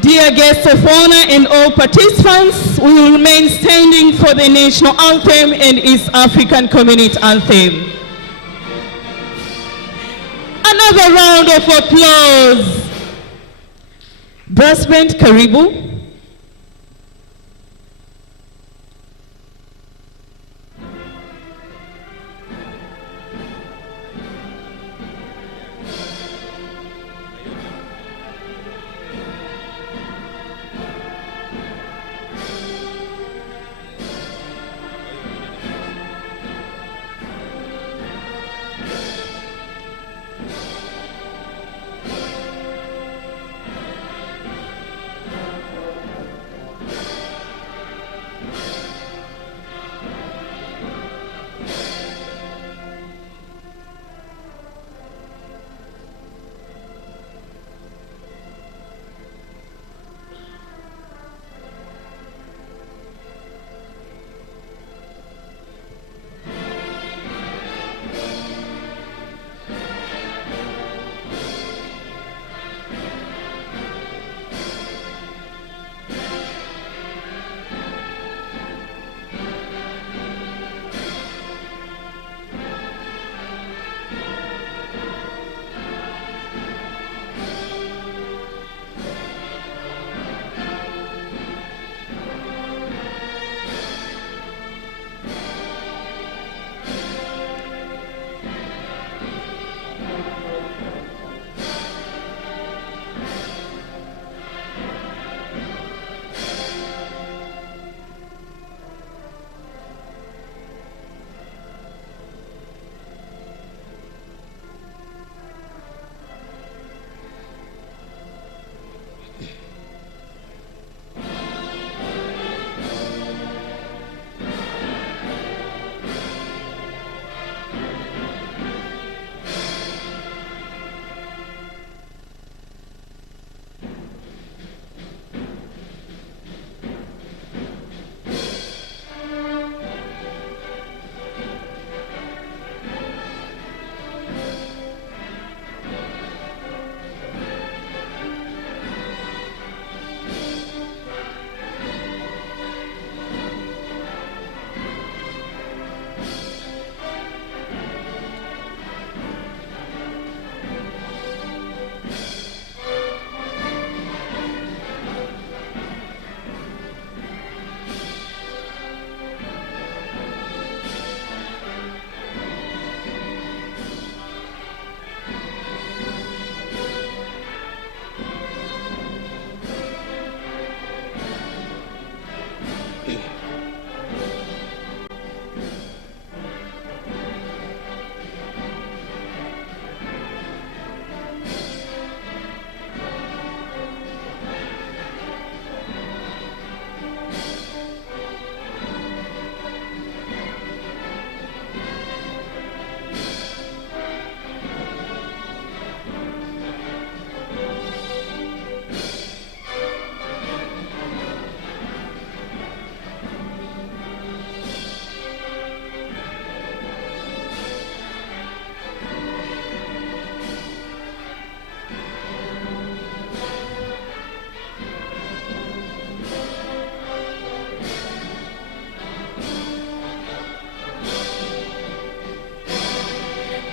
Dear guests of honor and all participants, we will remain standing for the national anthem and East African Community Anthem. Another round of applause. Brass band, karibu.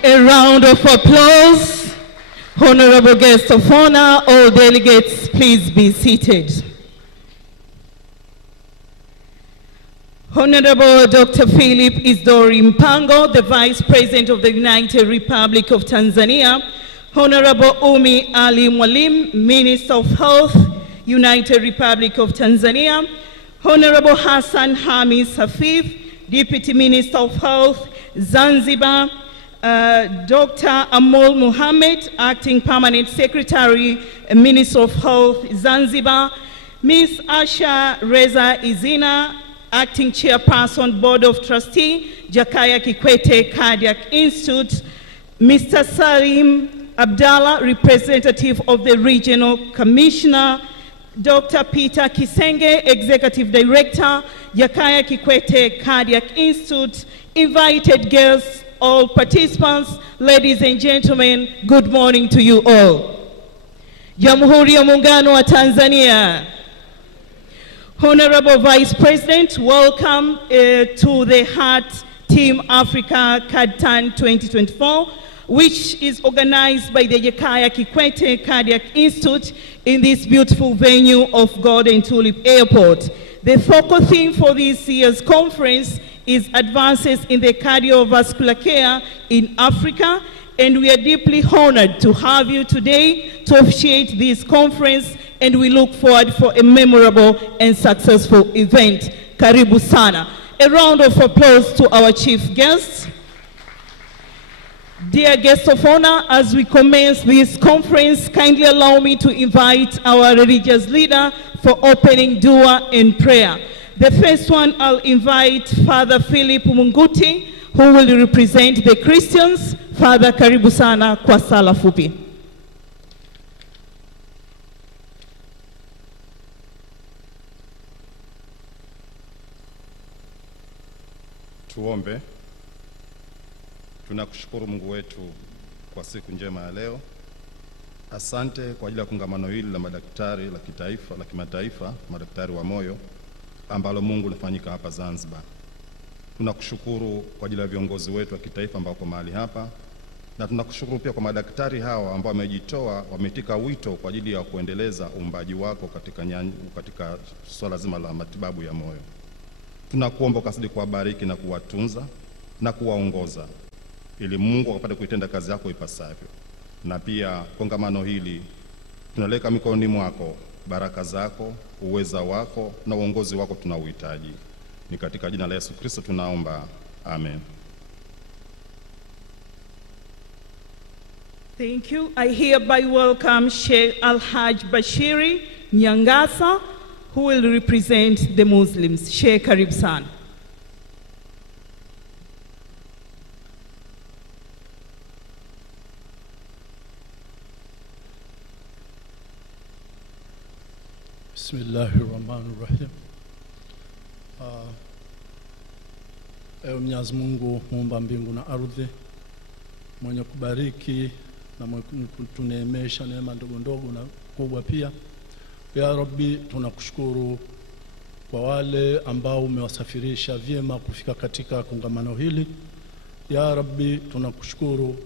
A round of applause. Honorable guests of honor, all delegates, please be seated. Honorable Dr. Philip Isdori Mpango, the Vice President of the United Republic of Tanzania. Honorable Umi Ali Mwalim, Minister of Health, United Republic of Tanzania. Honorable Hassan Hamis Hafif, Deputy Minister of Health, Zanzibar. Dr. Amol Mohammed, Acting Permanent Secretary, Minister of Health, Zanzibar. Ms. Asha Reza Izina, Acting Chairperson, Board of Trustee, Jakaya Kikwete Cardiac Institute. Mr. Salim Abdallah, Representative of the Regional Commissioner. Dr. Peter Kisenge, Executive Director, Jakaya Kikwete Cardiac Institute. Invited guests, all participants, ladies and gentlemen, good morning to you all. Jamhuri ya Muungano wa Tanzania. Honorable Vice President, welcome to the Heart Team Africa CADTAN 2024, which is organized by the Jakaya Kikwete Cardiac Institute in this beautiful venue of Golden Tulip Airport. The focal theme for this year's conference is advances in the cardiovascular care in Africa, and we are deeply honored to have you today to officiate this conference, and we look forward for a memorable and successful event. Karibu sana. A round of applause to our chief guests. Dear guests of honor, as we commence this conference, kindly allow me to invite our religious leader for opening dua and prayer. The first one, I'll invite Father Philip Munguti, who will represent the Christians. Father, karibu sana kwa sala fupi. Tuombe. Tunakushukuru Mungu wetu kwa siku njema ya leo. Asante kwa ajili ya kongamano hili la madaktari la kitaifa, la kimataifa, madaktari wa moyo ambalo Mungu lifanyika hapa Zanzibar. Tunakushukuru kwa ajili ya viongozi wetu wa kitaifa ambao wako mahali hapa, na tunakushukuru pia kwa madaktari hawa ambao wamejitoa, wametika wito kwa ajili ya kuendeleza uumbaji wako katika swala zima la matibabu ya moyo. Tunakuomba ukazidi kuwabariki na kuwatunza na kuwaongoza ili Mungu akapate kuitenda kazi yako ipasavyo. Na pia kongamano hili tunaleka mikononi mwako, baraka zako, uweza wako na uongozi wako tunauhitaji. Ni katika jina la Yesu Kristo tunaomba. Amen. Thank you. I hereby welcome Sheikh Al-Haj Bashiri Nyangasa, who will represent the Muslims. Sheikh, karibu sana. Bismillahirrahmanirrahim. Ewe Mwenyezi Mungu muumba mbingu na ardhi, mwenye kubariki na mwenye kutuneemesha neema ndogo ndogo na kubwa pia. Ya Rabbi, tunakushukuru kwa wale ambao umewasafirisha vyema kufika katika kongamano hili. Ya Rabbi, tunakushukuru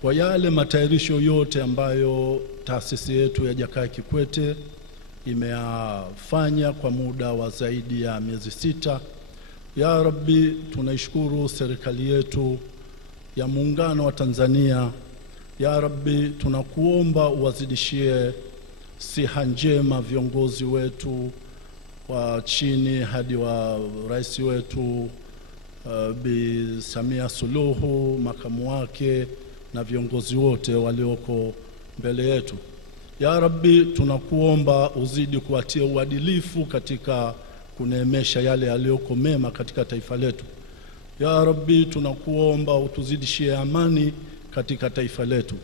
kwa yale matayarisho yote ambayo taasisi yetu ya Jakaya Kikwete imeyafanya kwa muda wa zaidi ya miezi 6. Ya Rabbi, tunaishukuru serikali yetu ya Muungano wa Tanzania. Ya Rabbi, tunakuomba uwazidishie siha njema viongozi wetu wa chini hadi wa rais wetu Bi Samia Suluhu, makamu wake na viongozi wote walioko mbele yetu. Ya Rabbi, tunakuomba uzidi kuatia uadilifu katika kuneemesha yale yaliyoko mema katika taifa letu. Ya Rabbi, tunakuomba utuzidishie amani katika taifa letu.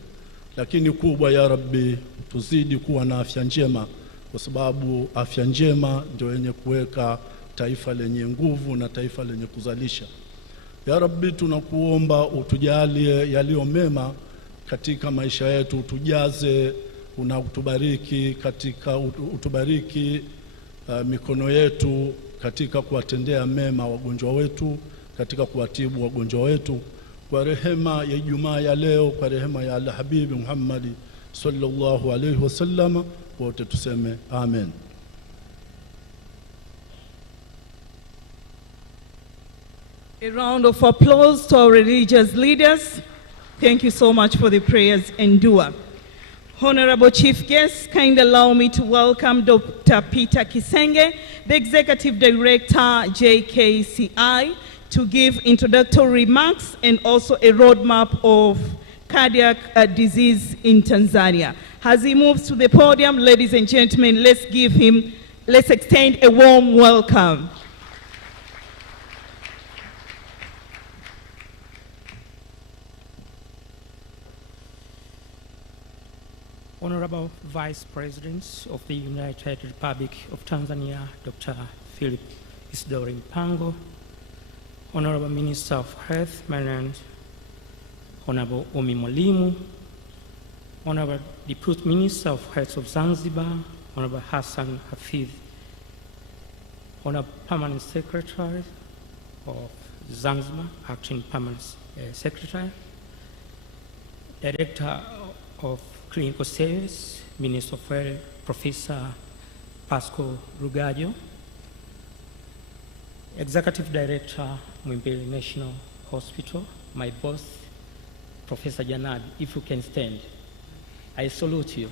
Lakini kubwa, ya Rabbi, tuzidi kuwa na afya njema, kwa sababu afya njema ndio yenye kuweka taifa lenye nguvu na taifa lenye kuzalisha. Ya Rabbi, tunakuomba utujalie yaliyo mema katika maisha yetu, utujaze, utubariki katika utubariki mikono yetu katika kuwatendea mema wagonjwa wetu, katika kuwatibu wagonjwa wetu. Kwa rehema ya Ijumaa ya leo, kwa rehema ya Al-Habibi Muhammad sallallahu alayhi wasallam, wote tuseme amen. A round of applause to our religious leaders. Thank you so much for the prayers and dua. Honorable Chief Guests, kindly allow me to welcome Dr. Peter Kisenge, the Executive Director, JKCI, to give introductory remarks and also a roadmap of cardiac disease in Tanzania. As he moves to the podium, ladies and gentlemen, let's extend a warm welcome. Honorable Vice President of the United Republic of Tanzania, Dr. Philip Mpango, Honorable Minister of Health, Honorable Umi Mwalimu, Honorable Deputy Minister of Health of Zanzibar, Honorable Hassan Hafidh, Honorable Permanent Secretary of Zanzibar, Acting Permanent Secretary, Director of Clinical Service, Minister of Health, Professor Pasco Rugajo, Executive Director, Muhimbili National Hospital, my boss, Professor Janad, if you can stand. I salute you.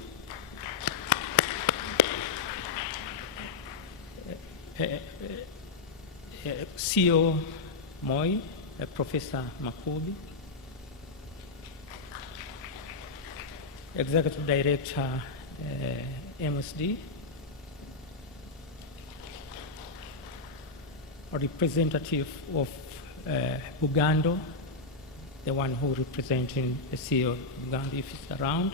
CEO Moyo, Professor Makubi, Executive Director, MSD, a representative of Bugando, the one who representing the CEO of Bugando, if it's around.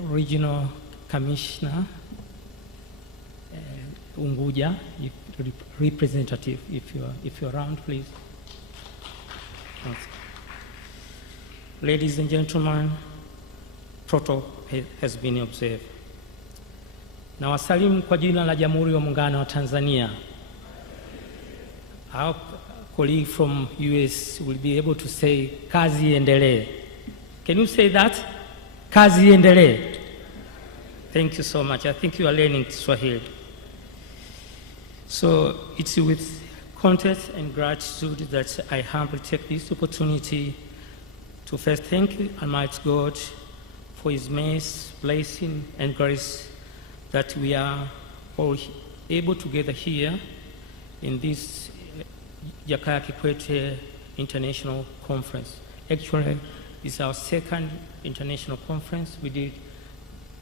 Regional Commissioner Unguja, representative, if you're around, please. Thanks. Ladies and gentlemen, protocol has been observed. Na wasalimu kwa jina la Jamhuri ya Muungano wa Tanzania. Our colleague from US will be able to say, kazi iendelee. Can you say that? Kazi iendelee. Thank you so much. I think you are learning Swahili. So it's with content and gratitude that I humbly take this opportunity to first thank Almighty God for His mercy, blessing, and grace that we are all able to gather here in this Jakaya Kikwete International Conference. Actually, it's our second international conference. We did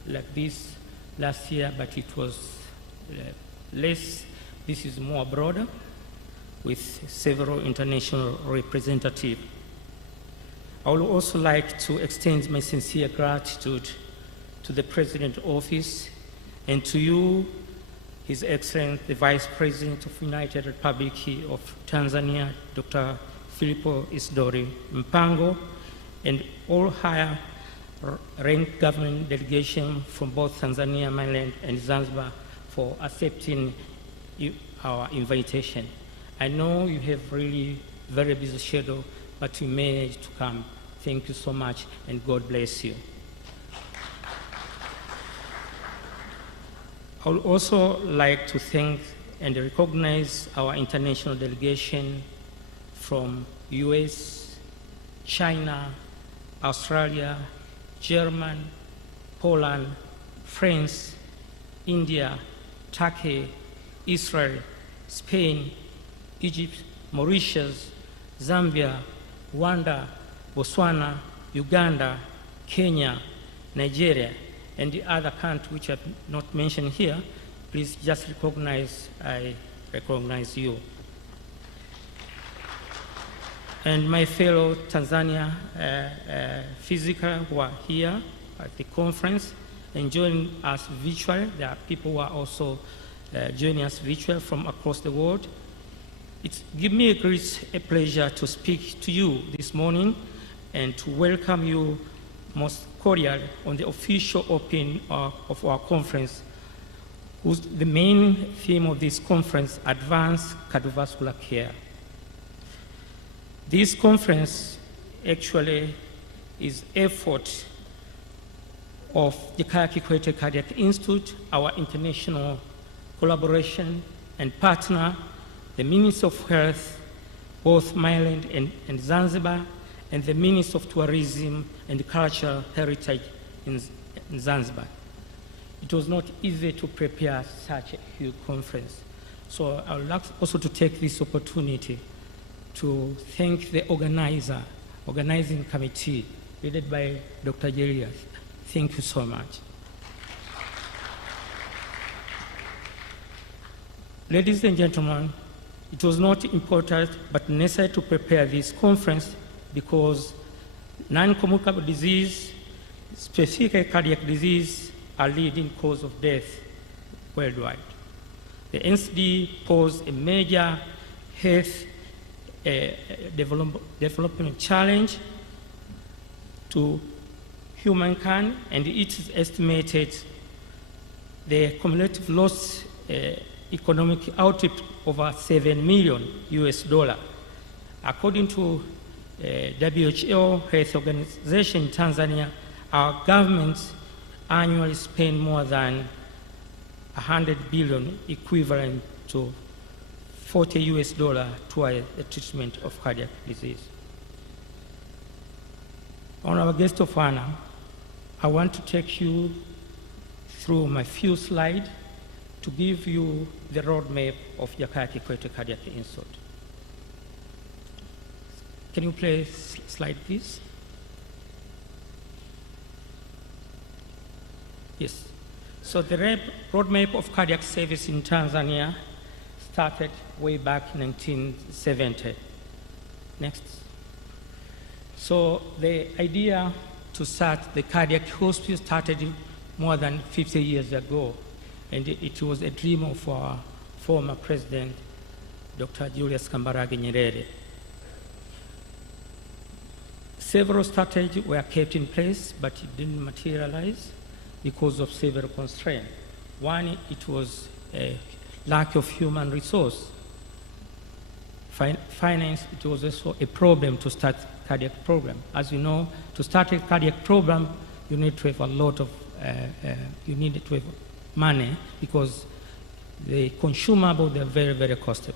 like this last year, but it was less. This is more broader with several international representatives. I would also like to extend my sincere gratitude to the President Office and to you, His Excellency, the Vice President of United Republic of Tanzania, Dr. Philipo Isidori Mpango, and all higher ranked government delegation from both Tanzania, mainland, and Zanzibar for accepting our invitation. I know you have really very busy schedule, but you managed to come. Thank you so much, and God bless you. I would also like to thank and recognize our international delegation from US, China, Australia, Germany, Poland, France, India, Turkey, Israel, Spain, Egypt, Mauritius, Zambia, Rwanda, Botswana, Uganda, Kenya, Nigeria, and the other countries which I've not mentioned here. Please just recognize, I recognize you. And my fellow Tanzania physicians who are here at the conference and joining us virtually. There are people who are also joining us virtually from across the world. It gives me a great pleasure to speak to you this morning and to welcome you most cordially on the official opening of our conference, whose the main theme of this conference, Advanced Cardiovascular Care. This conference actually is effort of the Jakaya Kikwete Cardiac Institute, our international collaboration and partner, the Minister of Health, both mainland and Zanzibar, and the Minister of Tourism and Cultural Heritage in Zanzibar. It was not easy to prepare such a huge conference. So I would like also to take this opportunity to thank the organizing committee, led by Dr. Jelias. Thank you so much. Ladies and gentlemen, it was not important but necessary to prepare this conference because non-communicable disease, specific cardiac disease, are leading cause of death worldwide. The NCD posed a major health development challenge to humankind, and it is estimated the cumulative loss economic output over $7 million US. According to WHO Health Organization in Tanzania, our governments annually spend more than 100 billion, equivalent to $40 US towards the treatment of cardiac disease. Honorable guest of honor, I want to take you through my few slides to give you the roadmap of Jakaya Kikwete Cardiac Institute. Can you play slide, please? Yes. So the roadmap of cardiac service in Tanzania started way back in 1970. Next. So the idea to start the cardiac hospital started more than 50 years ago, and it was a dream of our former president, Dr. Julius Kambarage Nyerere. Several strategies were kept in place, but it didn't materialize because of several constraints. One, it was a lack of human resource. Finance, it was also a problem to start cardiac program. As you know, to start a cardiac program, you need to have a lot of, you need to have money because the consumables, they're very, very costly.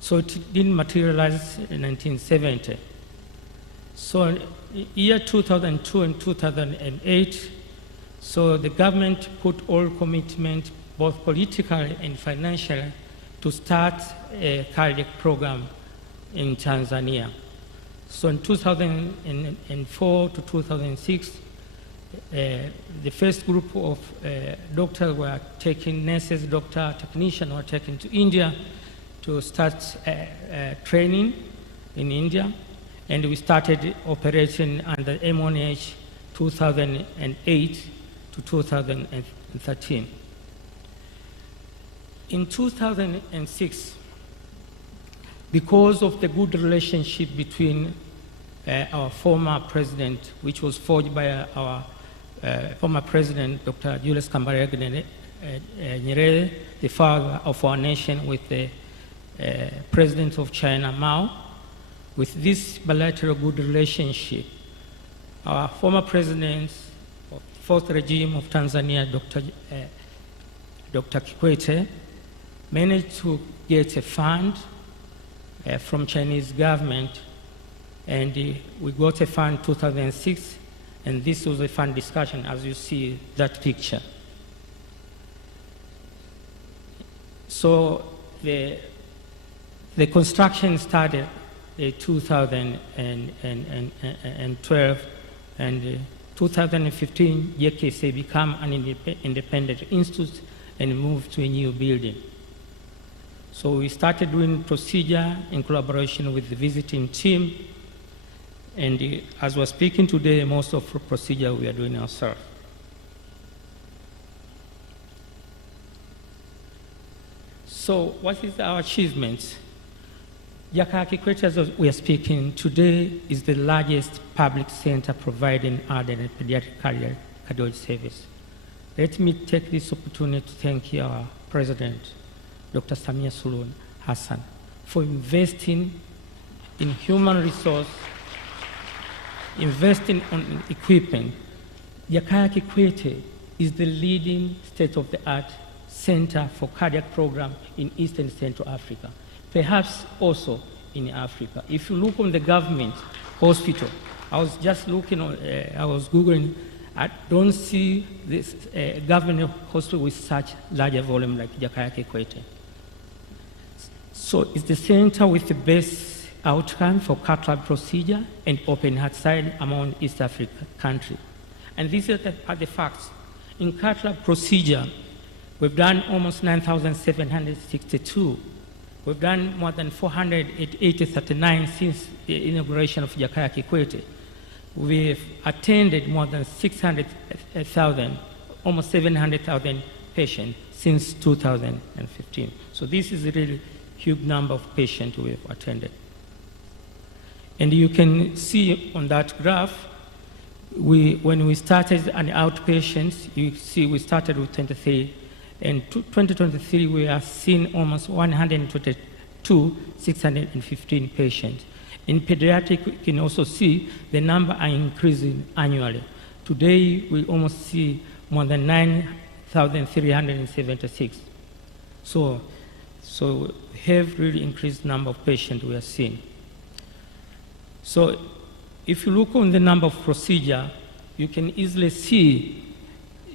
So it didn't materialize in 1970. So in year 2002 and 2008, so the government put all commitment, both political and financial, to start a cardiac program in Tanzania. So in 2004 to 2006, the first group of doctors were taken, nurses, doctors, technicians were taken to India to start training in India. And we started operation under MONH 2008 to 2013. In 2006, because of the good relationship between our former president, which was forged by our former president, Dr. Julius Kambarage Nyerere, the father of our nation, with the president of China, Mao. With this bilateral good relationship, our former president of the fourth regime of Tanzania, Dr. Kikwete, managed to get a fund from Chinese government, and we got a fund in 2006, and this was a fund discussion, as you see that picture. So the construction started in 2012, and 2015, JKC became an independent institute and moved to a new building. So we started doing procedure in collaboration with the visiting team, and as we're speaking today, most of the procedure we are doing ourselves. So what is our achievements? Jakaya Kikwete, as we are speaking today, is the largest public center providing adult and pediatric cardiology service. Let me take this opportunity to thank our President, Dr. Samia Suluhu Hassan, for investing in human resource, investing on equipment. Jakaya Kikwete is the leading state-of-the-art center for cardiac program in East and Central Africa, perhaps also in Africa. If you look on the government hospital, I was just looking on, I was Googling, I don't see this government hospital with such larger volume like Jakaya Kikwete. So it's the center with the best outcome for cath lab procedure and open heart side among East African countries. And these are the facts. In cath lab procedure, we've done almost 9,762. We've done more than 439 since the inauguration of Jakaya Kikwete. We've attended more than 600,000, almost 700,000 patients since 2015. So this is really huge number of patients we have attended. And you can see on that graph, when we started an outpatient, you see we started with 23. In 2023, we are seeing almost 122, 615 patients. In pediatric, you can also see the number are increasing annually. Today, we almost see more than 9,376. So have really increased number of patients we are seeing. So if you look on the number of procedure, you can easily see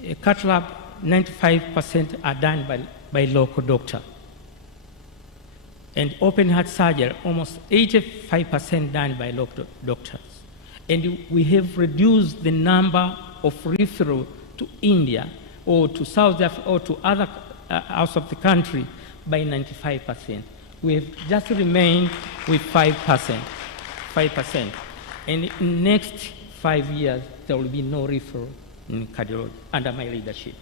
a cath lab, 95% are done by local doctor. And open heart surgery, almost 85% done by local doctors. And we have reduced the number of referral to India or to South Africa or to other outs of the country by 95%. We have just remained with 5%. And in the next 5 years, there will be no referral in cardiology under my leadership.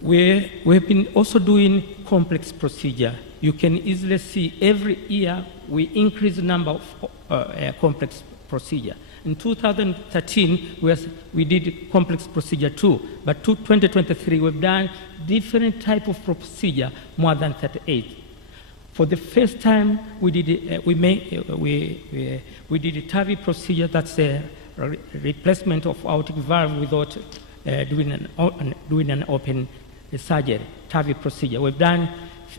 We've been also doing complex procedure. You can easily see every year we increase the number of complex procedure. In 2013, we did complex procedure too, but 2023 we've done different type of procedure, more than 38. For the first time, we did a TAVI procedure, that's a replacement of aortic valve without doing an open surgery, TAVI procedure. We've done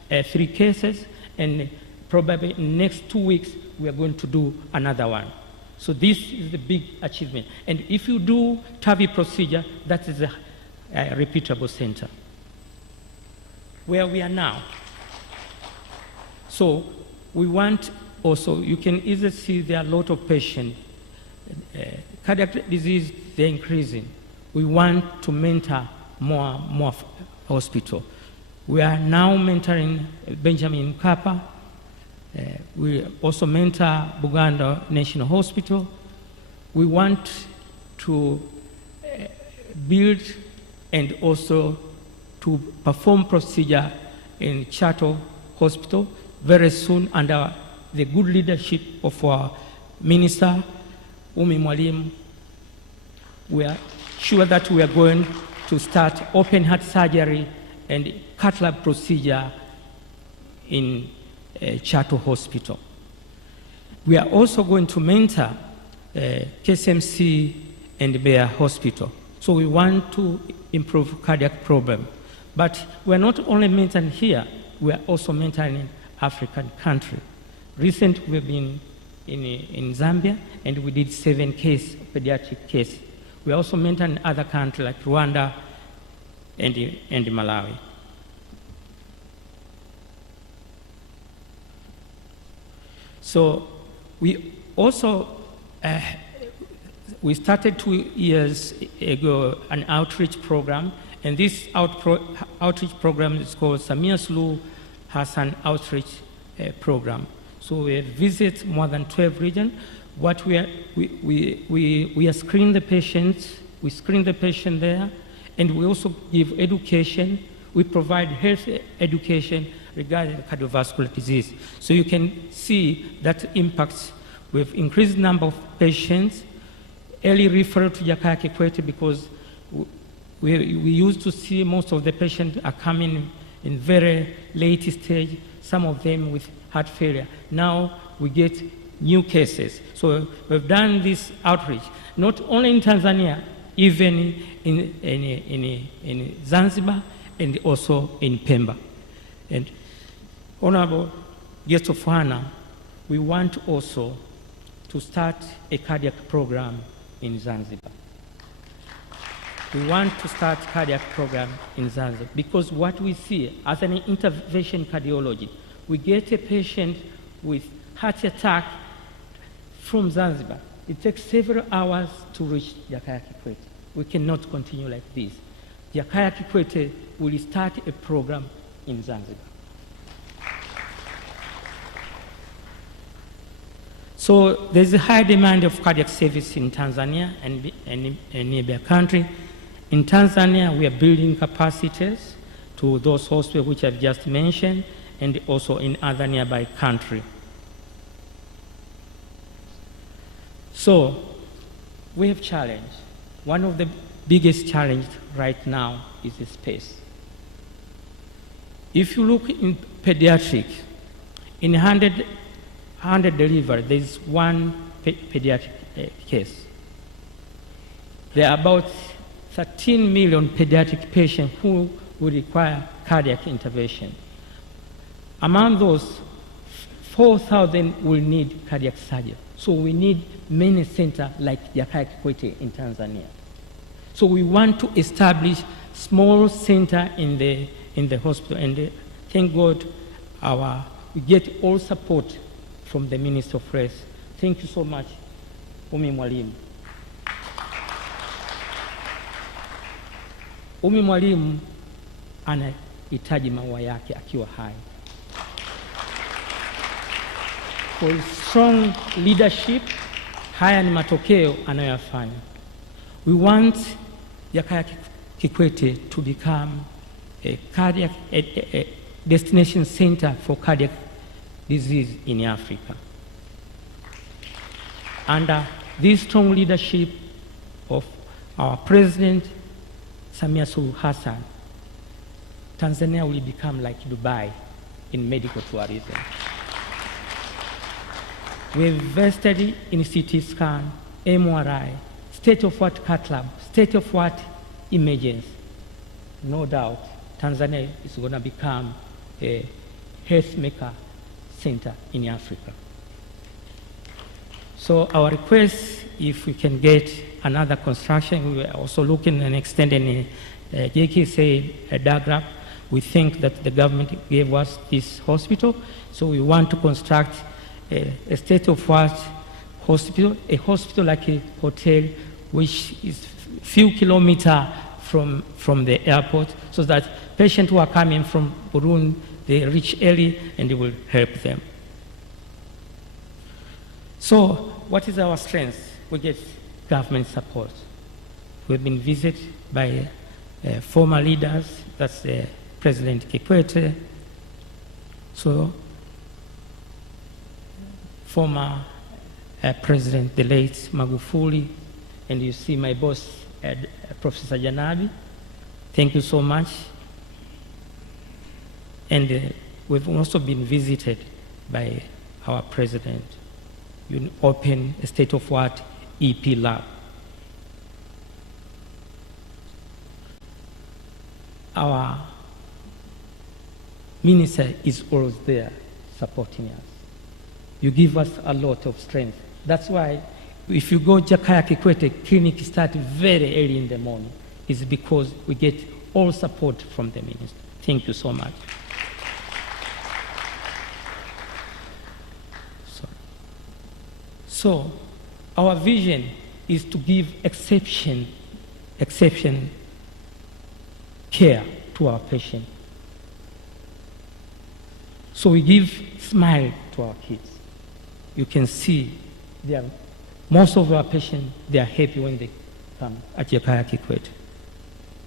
3 cases, and probably in the next 2 weeks, we are going to do another one. So this is the big achievement. And if you do TAVI procedure, that is a repeatable center. Where we are now. So we want also, you can easily see there are a lot of patients. Cardiac disease, they're increasing. We want to mentor more hospital. We are now mentoring Benjamin Mkapa. We also mentor Buganda National Hospital. We want to build and also to perform procedure in Chato Hospital very soon under the good leadership of our Minister, Umi Mwalimu. We are sure that we are going to start open heart surgery and cath lab procedure in Chato Hospital. We are also going to mentor KSMC and Bayer Hospital. So we want to improve cardiac problem. But we're not only mentoring here, we are also mentoring African country. Recently, we've been in Zambia, and we did 7 pediatric cases. We are also mentoring other countries like Rwanda and Malawi. So we also, we started 2 years ago an outreach program, and this outreach program is called Samia Suluhu Hassan Outreach Program. So we visit more than 12 regions. What we are screening the patients, we screen the patient there, and we also give education. We provide health education regarding cardiovascular disease. So you can see that impacts with increased number of patients, early referral to Jakaya Kikwete, because we used to see most of the patients are coming in very late stage, some of them with heart failure. Now we get new cases. So we've done this outreach, not only in Tanzania, even in Zanzibar, and also in Pemba. And Honorable Guest of Honor, we want also to start a cardiac program in Zanzibar. We want to start a cardiac program in Zanzibar because what we see as an intervention cardiology, we get a patient with heart attack from Zanzibar. It takes several hours to reach Jakaya Kikwete. We cannot continue like this. Jakaya Kikwete will start a program in Zanzibar. So there's a high demand of cardiac service in Tanzania and neighbor country, In Tanzania, we are building capacities to those hospitals which I've just mentioned, and also in other nearby countries. So, we have challenge. One of the biggest challenges right now is the space. If you look in pediatric, in 100 delivery, there is one pediatric case. There are about 13 million pediatric patients who will require cardiac intervention. Among those, 4,000 will need cardiac surgery. So we need many centers like Jakaya Kikwete in Tanzania. So we want to establish small center in the hospital, and thank God we get all support from the Minister of Health. Thank you so much, Umi Mwalimu. Umi Mwalimu anahitaji maua yake akiwa hai. For strong leadership, haya ni matokeo anayoyafanya. We want Jakaya Kikwete to become a destination center for cardiac disease in Africa. Under this strong leadership of our President, Samia Suluhu Hassan, Tanzania will become like Dubai in medical tourism. We've invested in CT scan, MRI, state-of-the-art cath lab, state-of-the-art imaging. No doubt, Tanzania is going to become a health maker center in Africa. So our request, if we can get another construction, we are also looking and extending JK said a diagram. We think that the government gave us this hospital, so we want to construct a state-of-the-art hospital, a hospital like a hotel, which is a few kilometers from the airport, so that patients who are coming from Burundi, they reach early and they will help them. So, what is our strength? We get government support. We've been visited by former leaders, that's President Kikwete, so former President, the late Magufuli, and you see my boss, Professor Janabi. Thank you so much. And we've also been visited by our president. You open a state-of-the-art EP lab. Our minister is always there supporting us. You give us a lot of strength. That's why if you go Jakaya Kikwete, clinic start very early in the morning. It's because we get all support from the minister. Thank you so much. So our vision is to give exception care to our patient. So we give smile to our kids. You can see most of our patients, they are happy when they come at Jakaya Kikwete.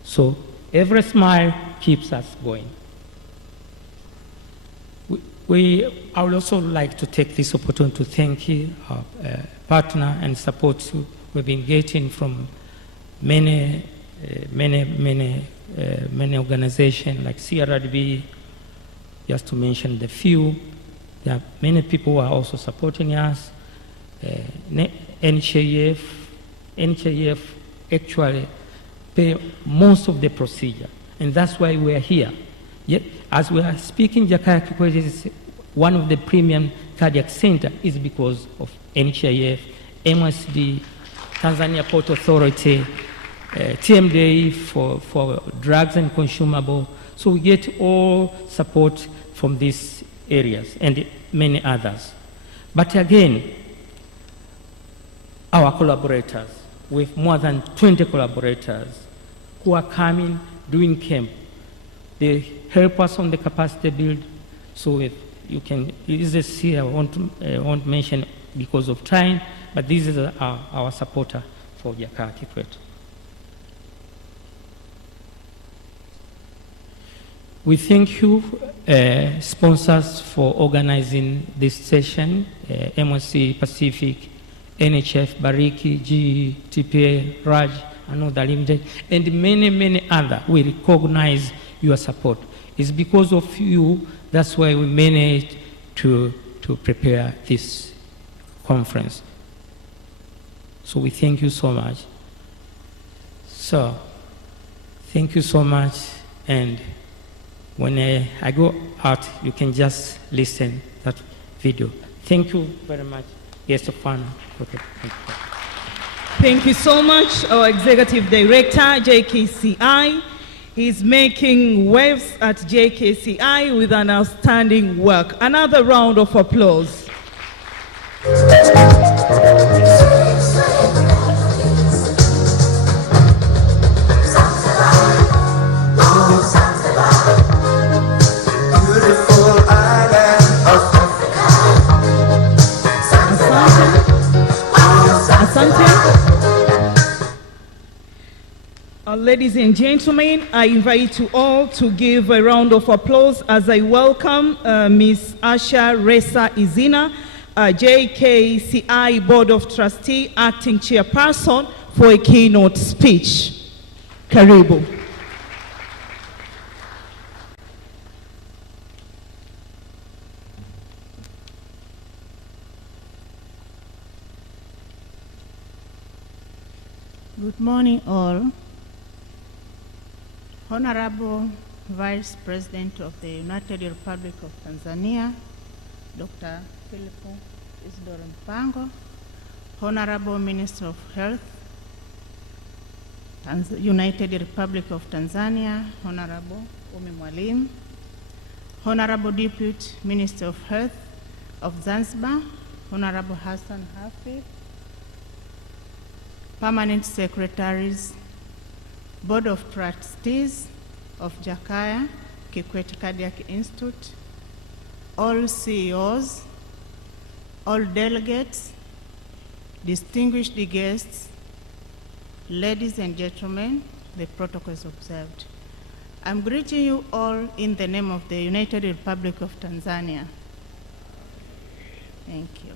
So every smile keeps us going. I would also like to take this opportunity to thank our partner and support we've been getting from many organizations like CRDB, just to mention the few. There are many people who are also supporting us. NHIF actually pay most of the procedure, and that's why we are here. Yet, as we are speaking, Jakaya Kikwete is one of the premium cardiac centers is because of NHIF, MSD, Tanzania Port Authority, TMDA for drugs and consumables. So we get all support from these areas and many others. But again, our collaborators, with more than 20 collaborators who are coming, doing camp, they help us on the capacity build. So if you can easily see, I won't mention because of time, but this is our supporter for Jakaya Kikwete. We thank you, sponsors, for organizing this session, MOC Pacific, NHF, Bariki, GE, TPA, Raj, Another Limited, and many, many other. We recognize your support. It's because of you, that's why we managed to prepare this conference. So we thank you so much. So, thank you so much, and when I go out, you can just listen that video. Thank you very much, guest of honor. Thank you so much, our Executive Director, JKCI. He's making waves at JKCI with an outstanding work. Another round of applause. Ladies and gentlemen, I invite you all to give a round of applause as I welcome Ms. Asha Ressa Izina, JKCI Board of Trustee, Acting Chairperson, for a keynote speech. Karibu. Good morning, all. Honorable Vice President of the United Republic of Tanzania, Dr. Philip Isidore Mpango, Honorable Minister of Health, United Republic of Tanzania, Honorable Umi Mwalimu, Honorable Deputy Minister of Health of Zanzibar, Honorable Hassan Hafi, Permanent Secretaries, Board of Trustees of Jakaya Kikwete Cardiac Institute, all CEOs, all delegates, distinguished guests, ladies and gentlemen, the protocol is observed. I'm greeting you all in the name of the United Republic of Tanzania. Thank you.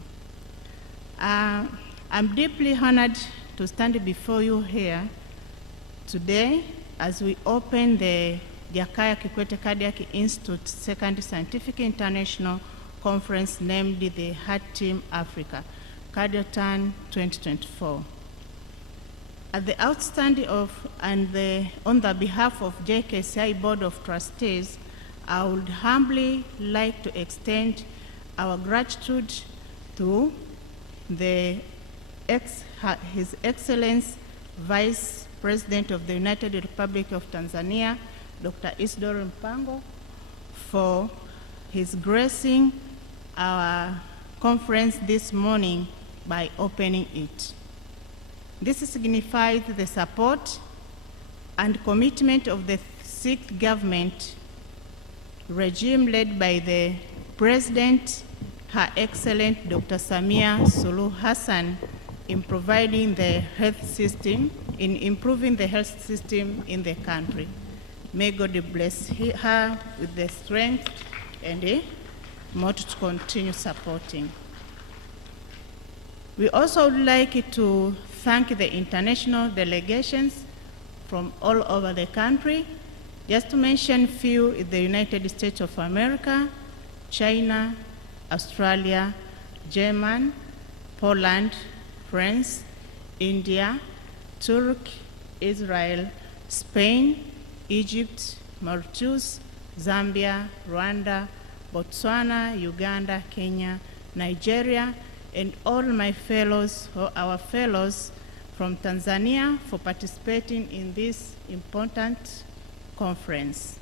I'm deeply honored to stand before you here today as we open the Jakaya Kikwete Cardiac Institute Second Scientific International Conference named the Heart Team Africa, Cardiotan 2024. At the outstanding of and on the behalf of JKCI Board of Trustees, I would humbly like to extend our gratitude to His Excellency Vice President of the United Republic of Tanzania, Dr. Isidore Mpango, for his gracing our conference this morning by opening it. This signifies the support and commitment of the sixth government regime led by the President, Her Excellency Dr. Samia Suluhu Hassan, in providing the health system, in improving the health system in the country. May God bless her with the strength and the motive to continue supporting. We also would like to thank the international delegations from all over the country. Just to mention few, the United States of America, China, Australia, Germany, Poland, France, India, Turkey, Israel, Spain, Egypt, Mauritius, Zambia, Rwanda, Botswana, Uganda, Kenya, Nigeria, and all my fellows, or our fellows from Tanzania, for participating in this important conference.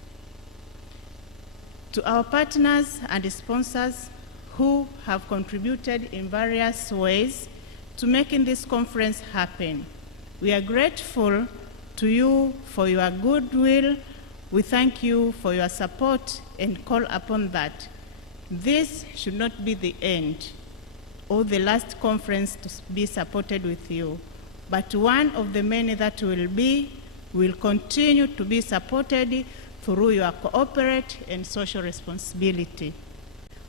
To our partners and sponsors who have contributed in various ways to making this conference happen, we are grateful to you for your goodwill. We thank you for your support and call upon that this should not be the end or the last conference to be supported with you, but one of the many that will continue to be supported through your corporate and social responsibility.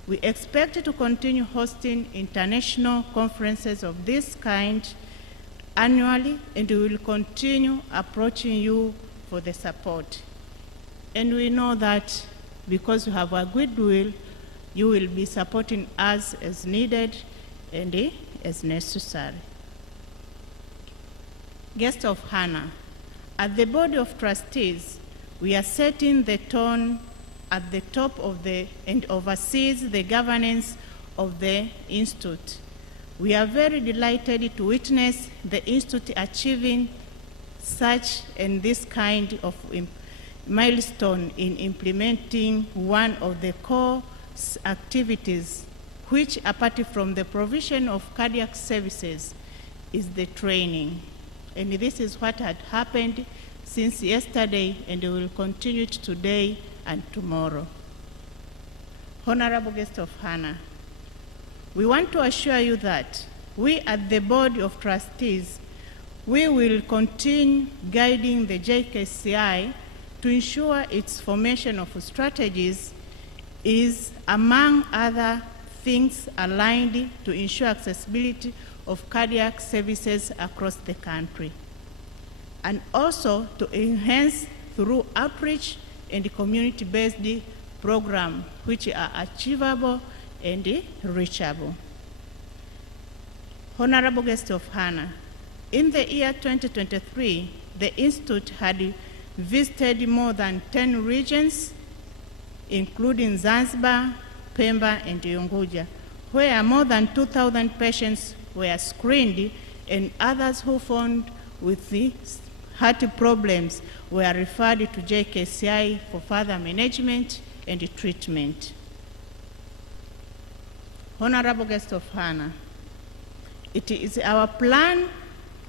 We expect to continue hosting international conferences of this kind annually, and we will continue approaching you for the support. And we know that because you have a goodwill, you will be supporting us as needed and as necessary. Guest of honor, at the Board of Trustees, we are setting the tone at the top of and oversees the governance of the Institute. We are very delighted to witness the Institute achieving such and this kind of milestone in implementing one of the core activities, which, apart from the provision of cardiac services, is the training. And this is what had happened since yesterday, and we will continue it today and tomorrow. Honorable guest of honor, we want to assure you that we at the Board of Trustees, we will continue guiding the JKCI to ensure its formation of strategies is, among other things, aligned to ensure accessibility of cardiac services across the country, and also to enhance through outreach and community-based programs which are achievable and reachable. Honorable guest of honor, in the year 2023, the Institute had visited more than 10 regions, including Zanzibar, Pemba, and Unguja, where more than 2,000 patients were screened, and others who found with the heart problems were referred to JKCI for further management and treatment. Honorable guest of honor, it is our plan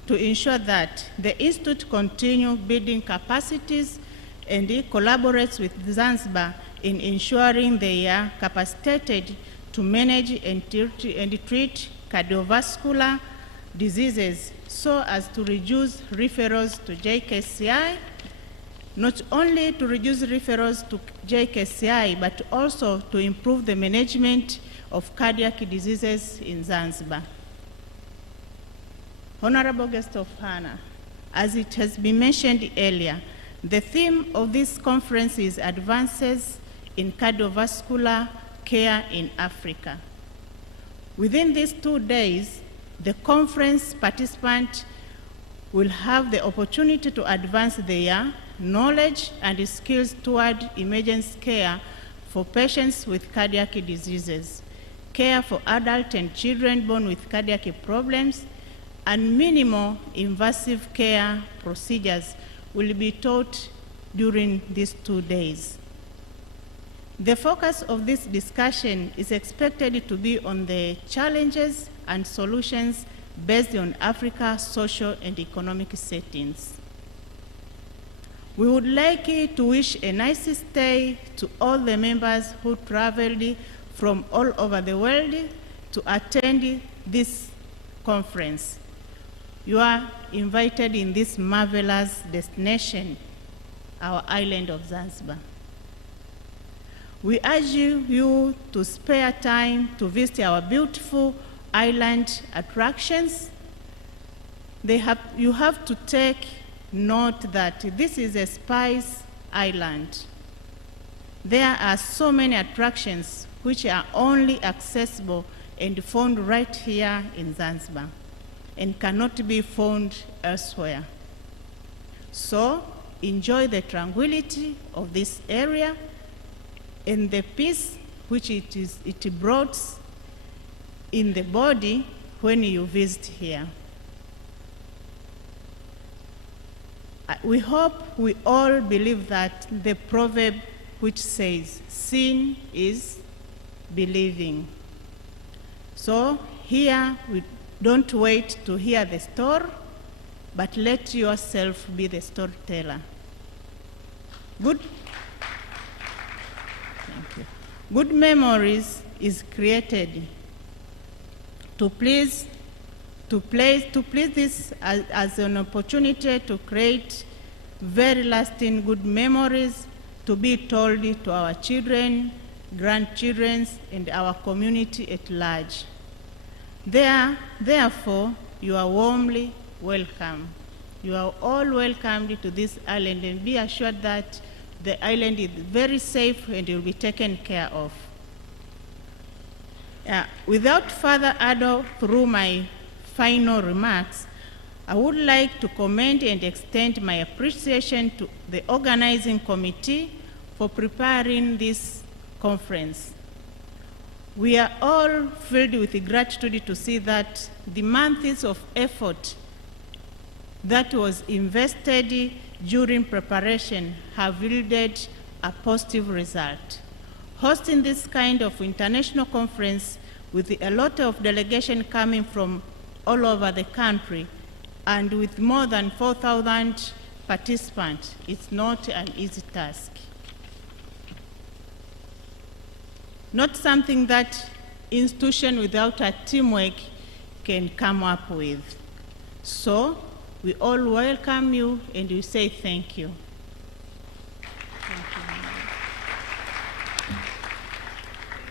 to ensure that the Institute continue building capacities and collaborates with Zanzibar in ensuring they are capacitated to manage and treat cardiovascular diseases so as to reduce referrals to JKCI, not only to reduce referrals to JKCI, but also to improve the management of cardiac diseases in Zanzibar. Honorable guest of honor, as it has been mentioned earlier, the theme of this conference is Advances in Cardiovascular Care in Africa. Within these 2 days, the conference participants will have the opportunity to advance their knowledge and skills toward emergency care for patients with cardiac diseases, care for adults and children born with cardiac problems, and minimal invasive care procedures will be taught during these 2 days. The focus of this discussion is expected to be on the challenges and solutions based on Africa's social and economic settings. We would like to wish a nice stay to all the members who traveled from all over the world to attend this conference. You are invited in this marvelous destination, our island of Zanzibar. We urge you to spare time to visit our beautiful island attractions. You have to take note that this is a spice island. There are so many attractions which are only accessible and found right here in Zanzibar and cannot be found elsewhere. So enjoy the tranquility of this area and the peace which it brought in the body when you visit here. We hope we all believe that the proverb which says, seeing is believing. So here we don't wait to hear the story, but let yourself be the storyteller. Good memories is created to please this as an opportunity to create very lasting good memories, to be told to our children, grandchildren, and our community at large. Therefore, you are warmly welcome. You are all welcomed to this island, and be assured that the island is very safe and will be taken care of. Without further ado, through my final remarks, I would like to commend and extend my appreciation to the organizing committee for preparing this conference. We are all filled with gratitude to see that the months of effort that was invested during preparation have yielded a positive result. Hosting this kind of international conference with a lot of delegation coming from all over the country and with more than 4,000 participants, it's not an easy task. Not something that institution without a teamwork can come up with. So we all welcome you and we say thank you.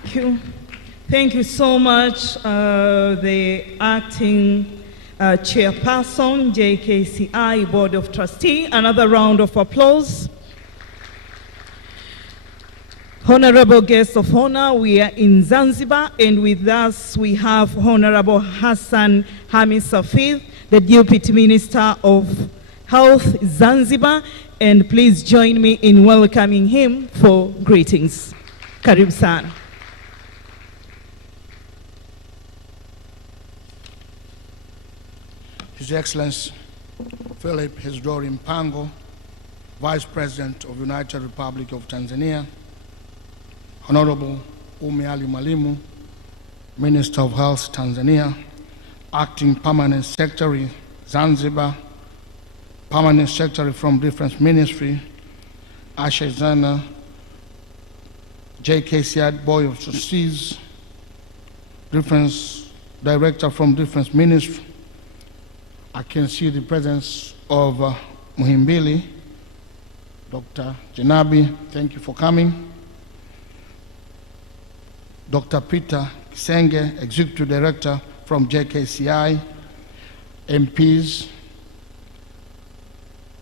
Thank you. Thank you so much, the acting chairperson, JKCI Board of Trustees. Another round of applause. Honorable guests of honor, we are in Zanzibar, and with us we have Honorable Hassan Hamis Safid, the Deputy Minister of Health, Zanzibar, and please join me in welcoming him for greetings. Karibu sana. His Excellency Philip Isidori Mpango, Vice President of United Republic of Tanzania, Honorable Umi Ali Mwalimu, Minister of Health, Tanzania, Acting Permanent Secretary, Zanzibar, Permanent Secretary from different ministry, Asha Zana, JKCI Board of Trustees, different director from different ministry. I can see the presence of Muhimbili, Dr. Janabi, thank you for coming. Dr. Peter Kisenge, Executive Director from JKCI, MPs,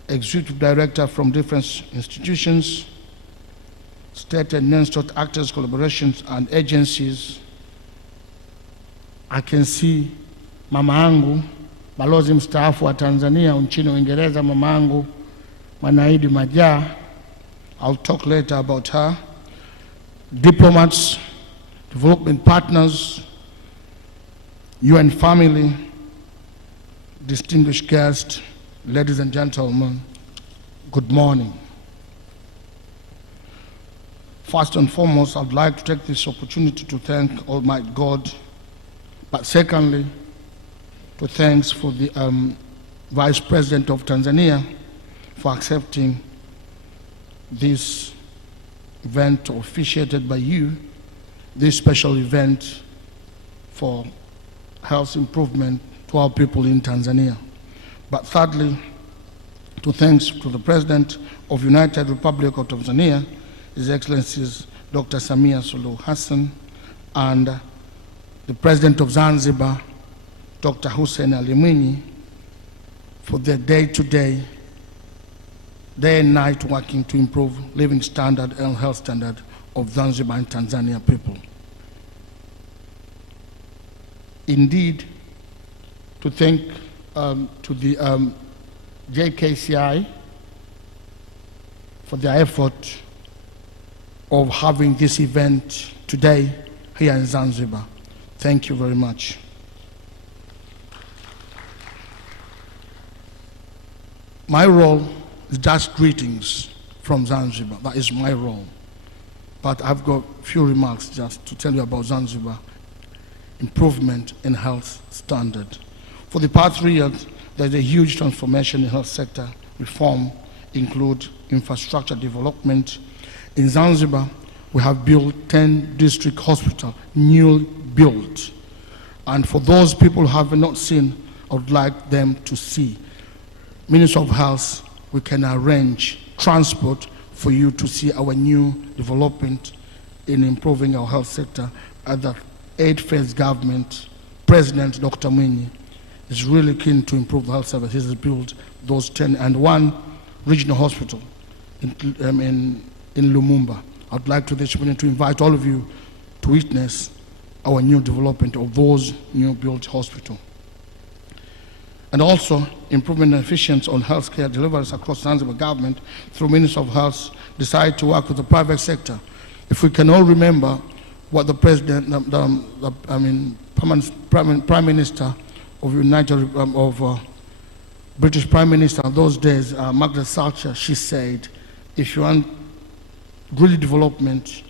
Executive Director from different institutions, state and non-state actors, collaborations, and agencies. I can see mama angu, balozi mstaafu wa Tanzania nchini Uingereza, mama angu Mwanaidi Majaa. I'll talk later about her. Diplomats, development partners, UN family, distinguished guests, ladies and gentlemen, good morning. First and foremost, I'd like to take this opportunity to thank Almighty God, but secondly, to thanks for the Vice President of Tanzania for accepting this event officiated by you, this special event for health improvement to our people in Tanzania. But thirdly, to thanks to the President of United Republic of Tanzania, His Excellencies Dr. Samia Suluhu Hassan, and the President of Zanzibar, Dr. Hussein Ali Mwinyi, for their day-to-day, day and night working to improve living standard and health standard of Zanzibar and Tanzania people. Indeed, to thank to the JKCI for their effort of having this event today here in Zanzibar. Thank you very much. My role is just greetings from Zanzibar. That is my role. But I've got a few remarks just to tell you about Zanzibar improvement in health standard. For the past 3 years, there's a huge transformation in health sector reform, include infrastructure development. In Zanzibar, we have built 10 district hospitals, newly built. And for those people who have not seen, I would like them to see. Minister of Health, we can arrange transport for you to see our new development in improving our health sector. At the 8th government, President Dr. Mwinyi is really keen to improve the health service. He has built those 10 and 1 regional hospital in Lumumba. I'd like to invite all of you to witness our new development of those new built hospitals. And also improvement and efficiency on healthcare deliveries across Zanzibar government through Ministry of Health decide to work with the private sector. If we can all remember what the President, Prime Minister of British Prime Minister of those days, Margaret Thatcher, she said, if you want really development,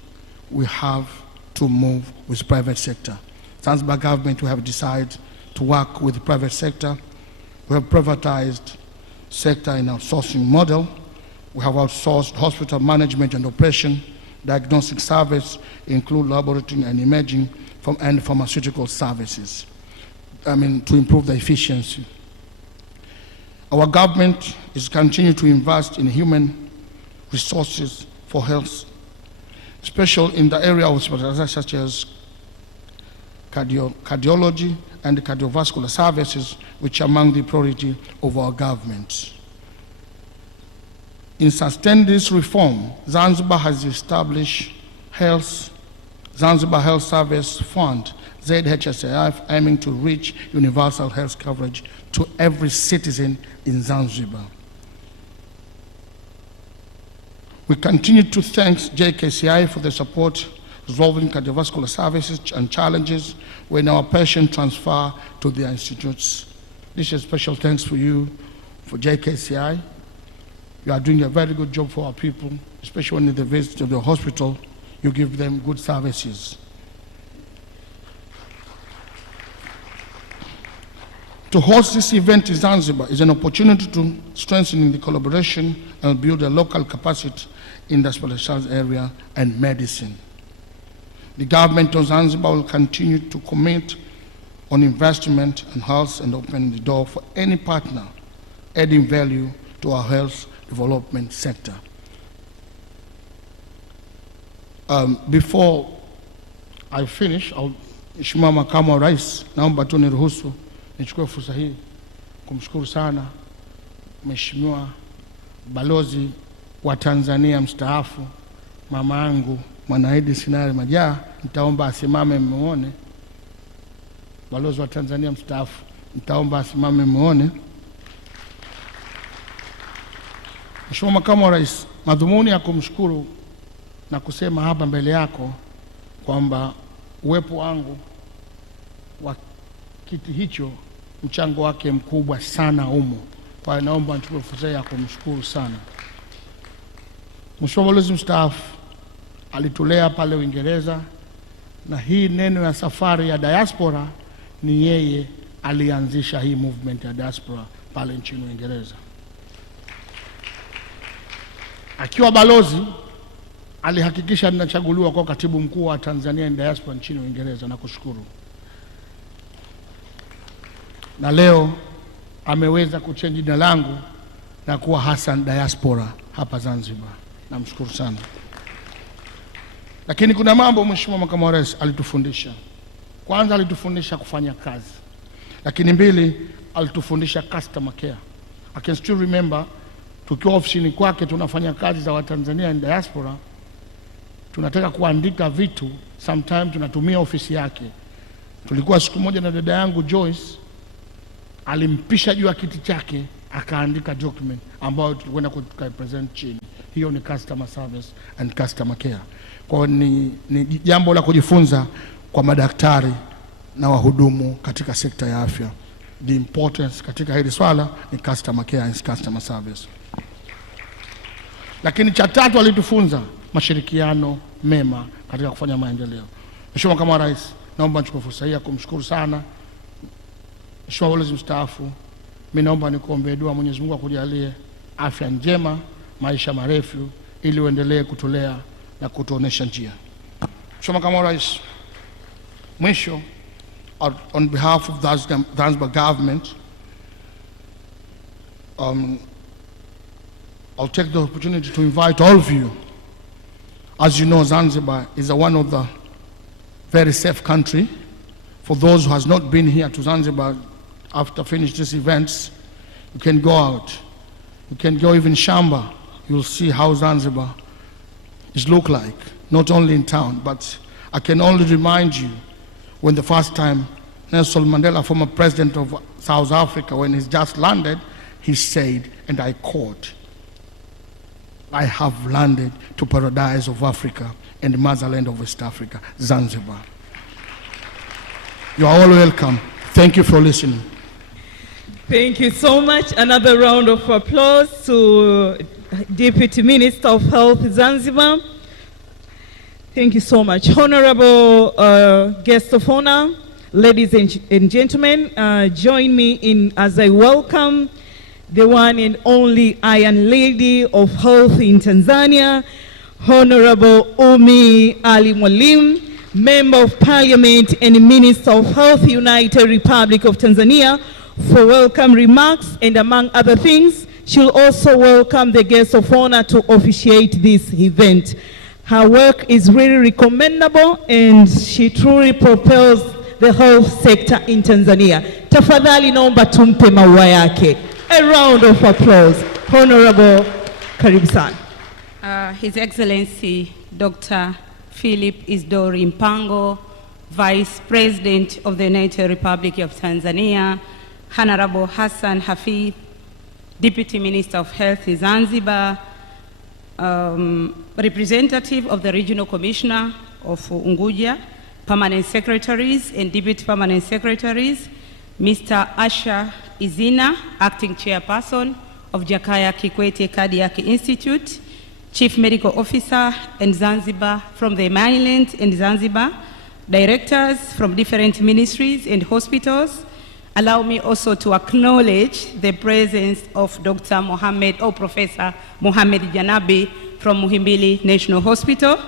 we have to move with private sector. Zanzibar government, we have decided to work with the private sector. We have privatized sector in our sourcing model. We have outsourced hospital management and operation, diagnostic service, include laboratory and imaging, and pharmaceutical services, to improve the efficiency. Our government is continuing to invest in human resources for health, especially in the area of specialization such as cardiology and cardiovascular services, which are among the priority of our government. In sustaining this reform, Zanzibar has established Zanzibar Health Service Fund, ZHSAF, aiming to reach universal health coverage to every citizen in Zanzibar. We continue to thank JKCI for the support resolving cardiovascular services and challenges when our patients transfer to their institutes. This is special thanks for you, for JKCI. You are doing a very good job for our people, especially when they visit the hospital, you give them good services. To host this event in Zanzibar is an opportunity to strengthen the collaboration and build a local capacity in the specialized area and medicine. The government of Zanzibar will continue to commit on investment in health and open the door for any partner adding value to our health development sector. Before I finish, Mheshimiwa Makamu wa Rais, naomba tu niruhusu nichukue fursa hii kumshukuru sana Mheshimiwa Balozi wa Tanzania mstaafu mama yangu Mwanaidi Sinari Majaa. Nitaomba asimame muone. Balozi wa Tanzania mstaafu, nitaomba asimame muone. Mheshimiwa Makamu wa Rais, madhumuni ya kumshukuru na kusema hapa mbele yako kwamba uwepo wangu wa kiti hicho mchango wake mkubwa sana humo. Kwa hiyo naomba nichukue fursa ya kumshukuru sana. Mheshimiwa Balozi mstaafu alitulea pale Uingereza, na hii neno ya safari ya diaspora ni yeye alianzisha hii movement ya diaspora pale nchini Uingereza. Akiwa balozi alihakikisha ninachaguliwa kwa katibu mkuu wa Tanzania in diaspora nchini Uingereza, na kushukuru. Na leo ameweza kuchange jina langu na kuwa Hassan Diaspora hapa Zanzibar. Namshukuru sana. Lakini kuna mambo Mheshimiwa Makamu wa Rais alitufundisha. Kwanza alitufundisha kufanya kazi. Lakini mbili, alitufundisha customer care. I can still remember tukiwa ofisini kwake tunafanya kazi za Watanzania in diaspora, tunataka kuandika vitu, sometimes tunatumia ofisi yake. Tulikuwa siku moja na dada yangu Joyce, alimpisha juu ya kiti chake akaandika document ambayo tulikwenda kupresent chini. Hiyo ni customer service and customer care. Kwa ni jambo la kujifunza kwa madaktari na wahudumu katika sekta ya afya. The importance katika hili swala ni customer care and customer service. Lakini cha tatu alitufunza mashirikiano mema katika kufanya maendeleo. Mheshimiwa Makamu wa Rais, naomba nichukue fursa hii ya kumshukuru sana Mheshimiwa Balozi mstaafu. Mimi naomba nikuombe dua Mwenyezi Mungu akujalie afya njema, maisha marefu, ili uendelee kutulea na kutuonesha njia. Mheshimiwa Makamu wa Rais, mwisho, on behalf of the Zanzibar government, I'll take the opportunity to invite all of you. As you know, Zanzibar is one of the very safe country. For those who has not been here to Zanzibar, after finish these events, you can go out. You can go even Shamba. You'll see how Zanzibar is look like, not only in town, but I can only remind you when the first time Nelson Mandela, former president of South Africa, when he's just landed, he said, and I quote, "I have landed to paradise of Africa and motherland of West Africa, Zanzibar." You are all welcome. Thank you for listening. Thank you so much. Another round of applause to Deputy Minister of Health, Zanzibar. Thank you so much. Honorable guest of honor, ladies and gentlemen, join me as I welcome the one and only Iron Lady of Health in Tanzania, Honorable Umi Ali Mwalimu, Member of Parliament and Minister of Health, United Republic of Tanzania, for welcome remarks, and among other things, she'll also welcome the guest of honor to officiate this event. Her work is really commendable, and she truly propels the health sector in Tanzania. Tafadhali naomba tumpe maua yake. A round of applause. Honorable, karibu sana. His Excellency Dr. Philip Isdori Mpango, Vice President of the United Republic of Tanzania, Honorable Hassan Hafidh, Deputy Minister of Health in Zanzibar, representative of the Regional Commissioner of Unguja, Permanent Secretaries and Deputy Permanent Secretaries, Mr. Asha Izina, Acting Chairperson of Jakaya Kikwete Cardiac Institute, Chief Medical Officer in Zanzibar from the mainland and Zanzibar, directors from different ministries and hospitals. Allow me also to acknowledge the presence of Dr. Mohammed or Professor Mohammed Janabi from Muhimbili National Hospital.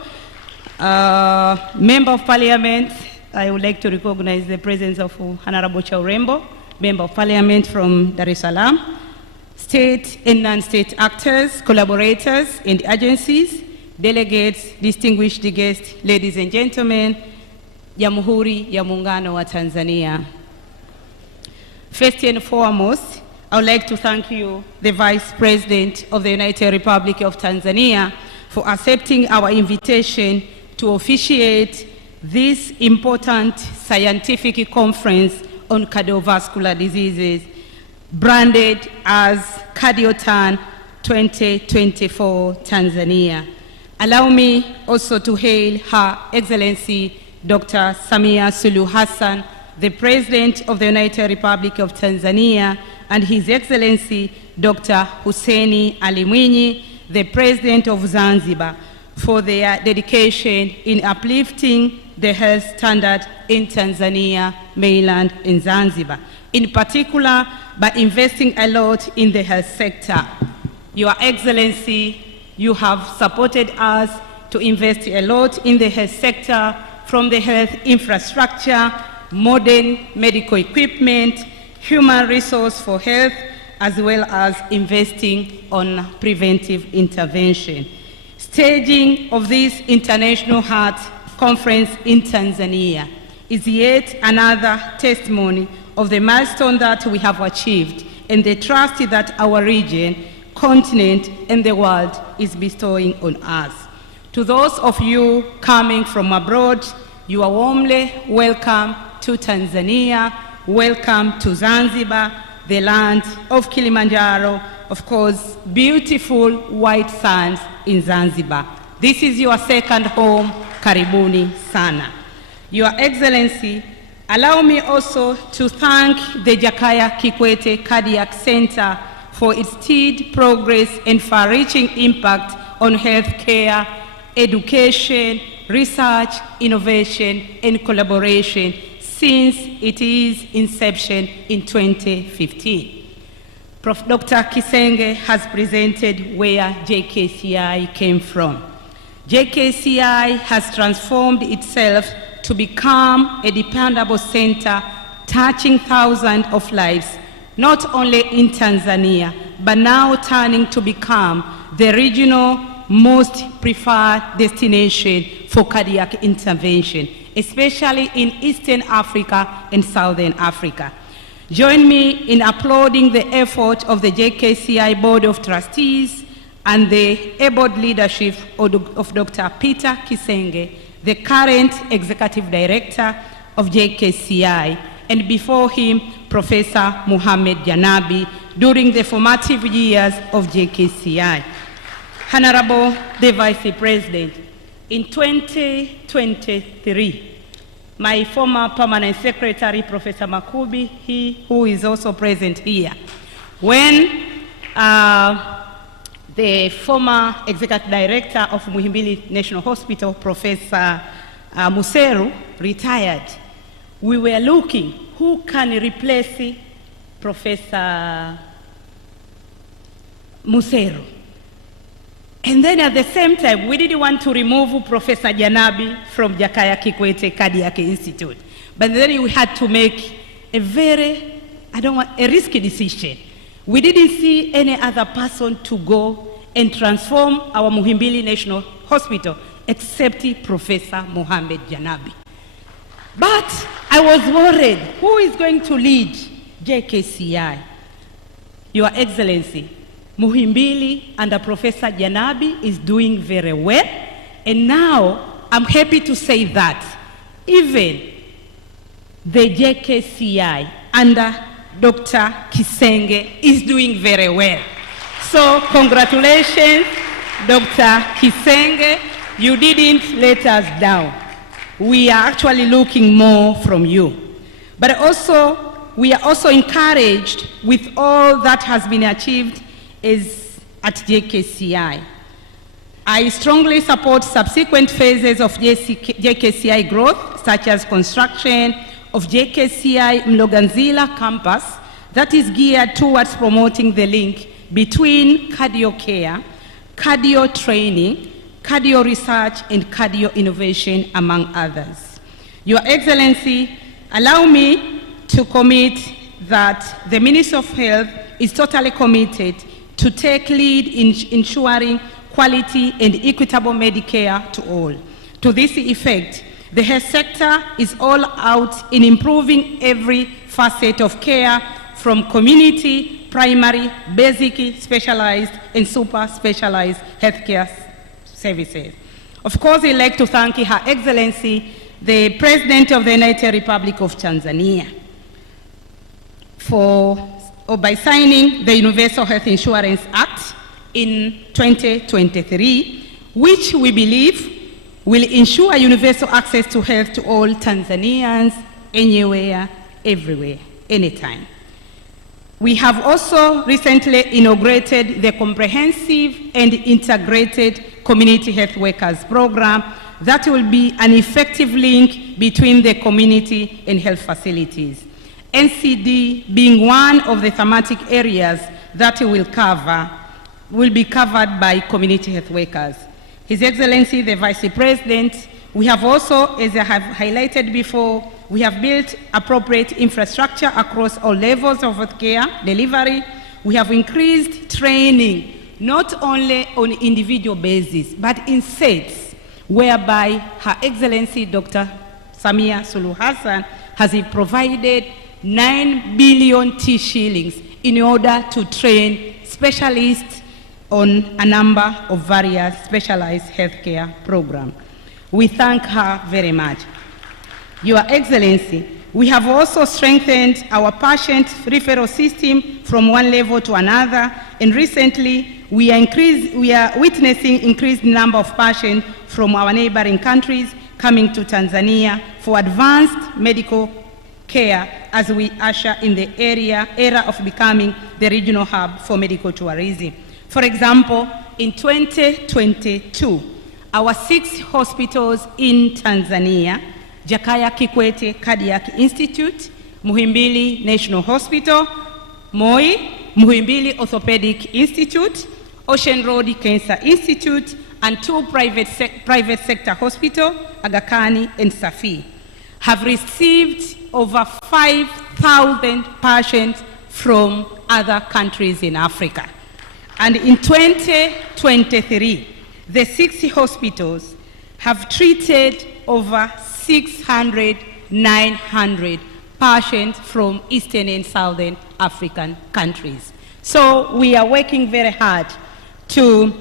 Member of Parliament, I would like to recognize the presence of Honorable Chaurembo, Member of Parliament from Dar es Salaam, state and non-state actors, collaborators and agencies, delegates, distinguished guests, ladies and gentlemen, Jamhuri ya Muungano wa Tanzania. First and foremost, I would like to thank you, the Vice President of the United Republic of Tanzania, for accepting our invitation to officiate this important scientific conference on cardiovascular diseases, branded as CardioTan 2024 Tanzania. Allow me also to hail Her Excellency Dr. Samia Suluhu Hassan, the President of the United Republic of Tanzania, and His Excellency Dr. Hussein Ali Mwinyi, the President of Zanzibar, for their dedication in uplifting the health standard in Tanzania, mainland, and Zanzibar. In particular, by investing a lot in the health sector. Your Excellency, you have supported us to invest a lot in the health sector, from the health infrastructure, modern medical equipment, human resource for health, as well as investing on preventive intervention. Staging of this International Heart Conference in Tanzania is yet another testimony of the milestone that we have achieved and the trust that our region, continent, and the world is bestowing on us. To those of you coming from abroad, you are warmly welcome to Tanzania, welcome to Zanzibar, the land of Kilimanjaro, of course, beautiful white sands in Zanzibar. This is your second home, karibuni sana. Your Excellency, allow me also to thank the Jakaya Kikwete Cardiac Center for its steady progress and far-reaching impact on healthcare, education, research, innovation, and collaboration since its inception in 2015. Prof. Dr. Kisenge has presented where JKCI came from. JKCI has transformed itself to become a dependable center touching thousands of lives, not only in Tanzania, but now turning to become the regional most preferred destination for cardiac intervention, especially in Eastern Africa and Southern Africa. Join me in applauding the effort of the JKCI Board of Trustees and the able leadership of Dr. Peter Kisenge, the current Executive Director of JKCI, and before him, Professor Mohammed Janabi, during the formative years of JKCI. Honorable the Vice President, in 2023, my former Permanent Secretary, Professor Makubi, who is also present here, when the former Executive Director of Muhimbili National Hospital, Professor Museru, retired, we were looking who can replace Professor Museru. And then at the same time, we didn't want to remove Professor Janabi from Jakaya Kikwete Cardiac Institute. But then we had to make a very, a risky decision. We didn't see any other person to go and transform our Muhimbili National Hospital except Professor Mohammed Janabi. But I was worried, who is going to lead JKCI? Your Excellency, Muhimbili under Professor Janabi is doing very well. And now I'm happy to say that even the JKCI under Dr. Kisenge is doing very well. So congratulations, Dr. Kisenge. You didn't let us down. We are actually looking more from you. But also, we are also encouraged with all that has been achieved at JKCI. I strongly support subsequent phases of JKCI growth, such as construction of JKCI Mloganzila campus that is geared towards promoting the link between cardio care, cardio training, cardio research, and cardio innovation, among others. Your Excellency, allow me to commit that the Ministry of Health is totally committed to take lead in ensuring quality and equitable Medicare to all. To this effect, the health sector is all out in improving every facet of care, from community, primary, basic, specialized, and super specialized healthcare services. Of course, I'd like to thank Her Excellency, the President of the United Republic of Tanzania, by signing the Universal Health Insurance Act in 2023, which we believe will ensure universal access to health to all Tanzanians, anywhere, everywhere, anytime. We have also recently inaugurated the Comprehensive and Integrated Community Health Workers Program that will be an effective link between the community and health facilities. NCD being one of the thematic areas that will be covered by community health workers. His Excellency, the Vice President, we have also, as I have highlighted before, we have built appropriate infrastructure across all levels of healthcare delivery. We have increased training, not only on individual basis, but in sets, whereby Her Excellency Dr. Samia Suluhu Hassan has provided 9 billion shillings in order to train specialists on a number of various specialized healthcare programs. We thank her very much. Your Excellency, we have also strengthened our patient referral system from one level to another, and recently we are witnessing increased number of patients from our neighboring countries coming to Tanzania for advanced medical care as we usher in the era of becoming the regional hub for medical tourism. For example, in 2022, our 6 hospitals in Tanzania, Jakaya Kikwete Cardiac Institute, Muhimbili National Hospital, Moyo, Muhimbili Orthopedic Institute, Ocean Road Cancer Institute, and 2 private sector hospitals, Aga Khan and Safi, have received over 5,000 patients from other countries in Africa. And in 2023, the 60 hospitals have treated over 900 patients from Eastern and Southern African countries. So we are working very hard to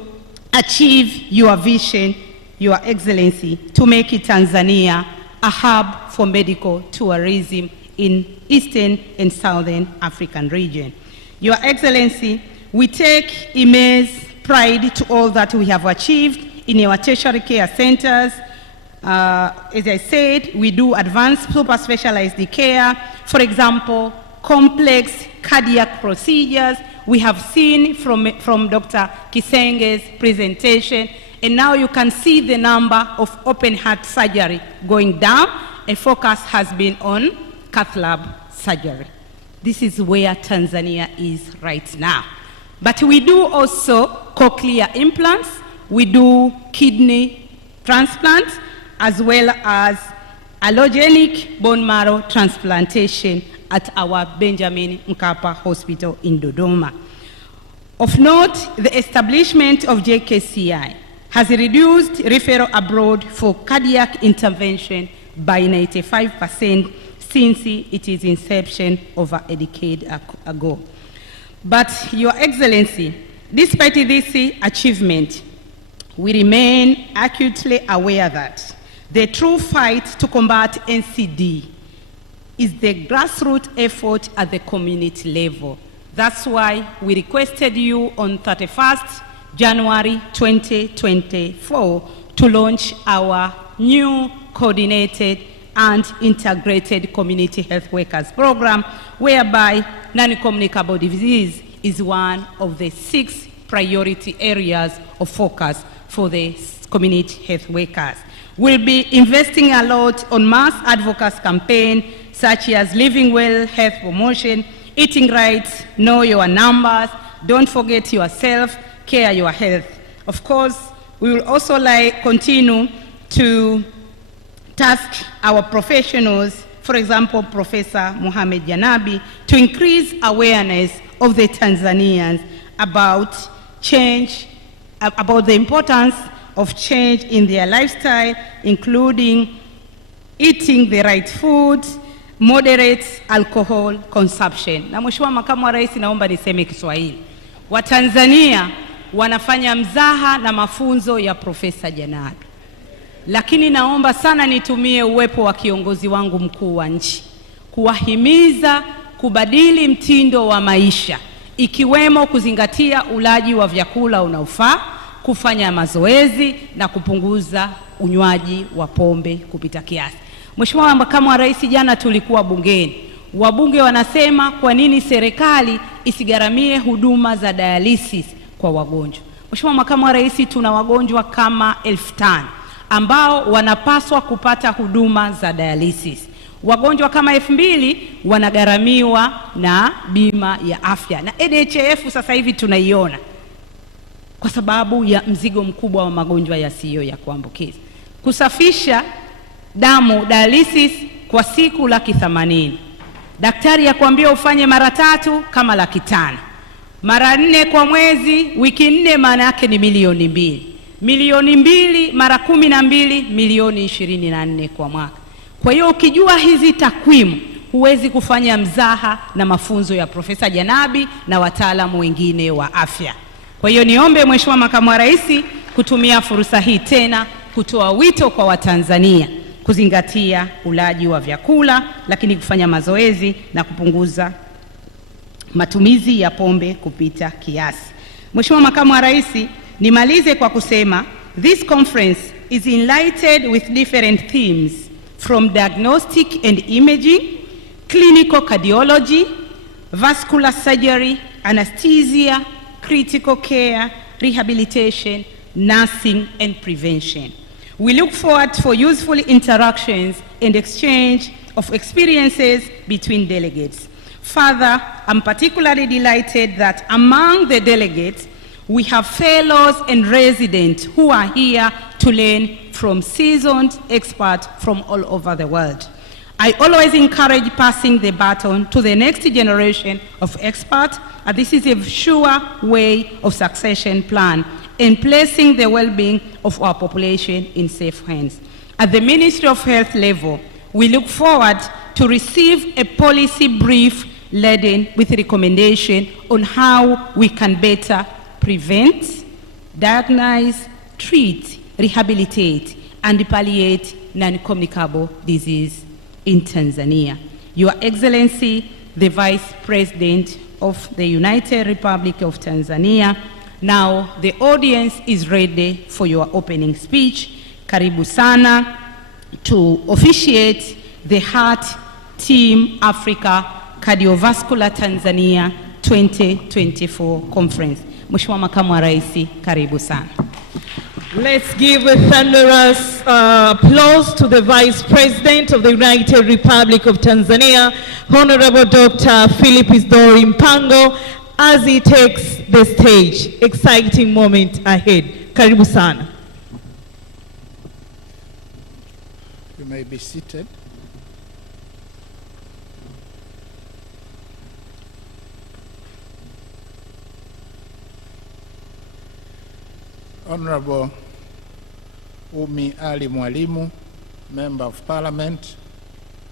achieve your vision, Your Excellency, to make it Tanzania a hub for medical tourism in Eastern and Southern African region. Your Excellency, we take immense pride to all that we have achieved in our tertiary care centers. As I said, we do advanced super specialized care. For example, complex cardiac procedures. We have seen from Dr. Kisenge's presentation, and now you can see the number of open heart surgery going down. A focus has been on cath lab surgery. This is where Tanzania is right now. But we do also cochlear implants, we do kidney transplants, as well as allogenic bone marrow transplantation at our Benjamin Mkapa Hospital in Dodoma. Of note, the establishment of JKCI has reduced referral abroad for cardiac intervention by 95% since its inception over a decade ago. But Your Excellency, despite this achievement, we remain acutely aware that the true fight to combat NCD is the grassroots effort at the community level. That's why we requested you on 31st January 2024 to launch our new coordinated and integrated community health workers program, whereby non-communicable disease is one of the 6 priority areas of focus for the community health workers. We'll be investing a lot on mass advocacy campaign such as Living Well Health Promotion, Eating Right, Know Your Numbers, Don't Forget Yourself, Care Your Health. Of course, we will also continue to task our professionals, for example, Professor Mohamed Janabi, to increase awareness of the Tanzanians about change, about the importance of change in their lifestyle, including eating the right food, moderate alcohol consumption. Na Mheshimiwa Makamu wa Rais, naomba niseme Kiswahili. Watanzania wanafanya mzaha na mafunzo ya Profesa Janabi. Lakini naomba sana nitumie uwepo wa kiongozi wangu mkuu wa nchi kuwahimiza kubadili mtindo wa maisha, ikiwemo kuzingatia ulaji wa vyakula unaofaa, kufanya mazoezi na kupunguza unywaji wa pombe kupita kiasi. Mheshimiwa Makamu wa Rais, jana tulikuwa bungeni. Wabunge wanasema kwa nini serikali isigharamie huduma za dialysis kwa wagonjwa. Mheshimiwa Makamu wa Rais, tuna wagonjwa kama 5,000 ambao wanapaswa kupata huduma za dialysis. Wagonjwa kama 2,000 wanagharamiwa na bima ya afya, na NHIF sasa hivi tunaiona kwa sababu ya mzigo mkubwa wa magonjwa yasiyo ya kuambukiza. Kusafisha damu dialysis kwa siku 80,000. Daktari akwambia ufanye mara 3 kama 500,000. Mara 4 kwa mwezi, wiki 4 maana yake ni milioni 2. Milioni 2 mara 12, milioni 24 kwa mwaka. Kwa hiyo ukijua hizi takwimu, huwezi kufanya mzaha na mafunzo ya Profesa Janabi na wataalamu wengine wa afya. Kwa hiyo niombe Mheshimiwa Makamu wa Rais kutumia fursa hii tena kutoa wito kwa Watanzania kuzingatia ulaji wa vyakula, lakini kufanya mazoezi na kupunguza matumizi ya pombe kupita kiasi. Mheshimiwa Makamu wa Rais, nimalize kwa kusema this conference is enlightened with different themes from diagnostic and imaging, clinical cardiology, vascular surgery, anesthesia, critical care, rehabilitation, nursing and prevention. We look forward for useful interactions and exchange of experiences between delegates. Further, I'm particularly delighted that among the delegates, we have fellows and residents who are here to learn from seasoned experts from all over the world. I always encourage passing the baton to the next generation of experts, and this is a sure way of succession plan and placing the well-being of our population in safe hands. At the Ministry of Health level, we look forward to receive a policy brief laden with recommendation on how we can better prevent, diagnose, treat, rehabilitate, and palliate non-communicable disease in Tanzania. Your Excellency, the Vice President of the United Republic of Tanzania, now the audience is ready for your opening speech. Karibu sana to officiate the Heart Team Africa Cardiovascular Tanzania 2024 Conference. Mheshimiwa Makamu wa Rais, karibu sana. Let's give a thunderous applause to the Vice President of the United Republic of Tanzania, Honorable Dr. Philip Isdori Mpango, as he takes the stage. Exciting moment ahead. Karibu sana. You may be seated. Honorable Umi Ali Mwalimu, Member of Parliament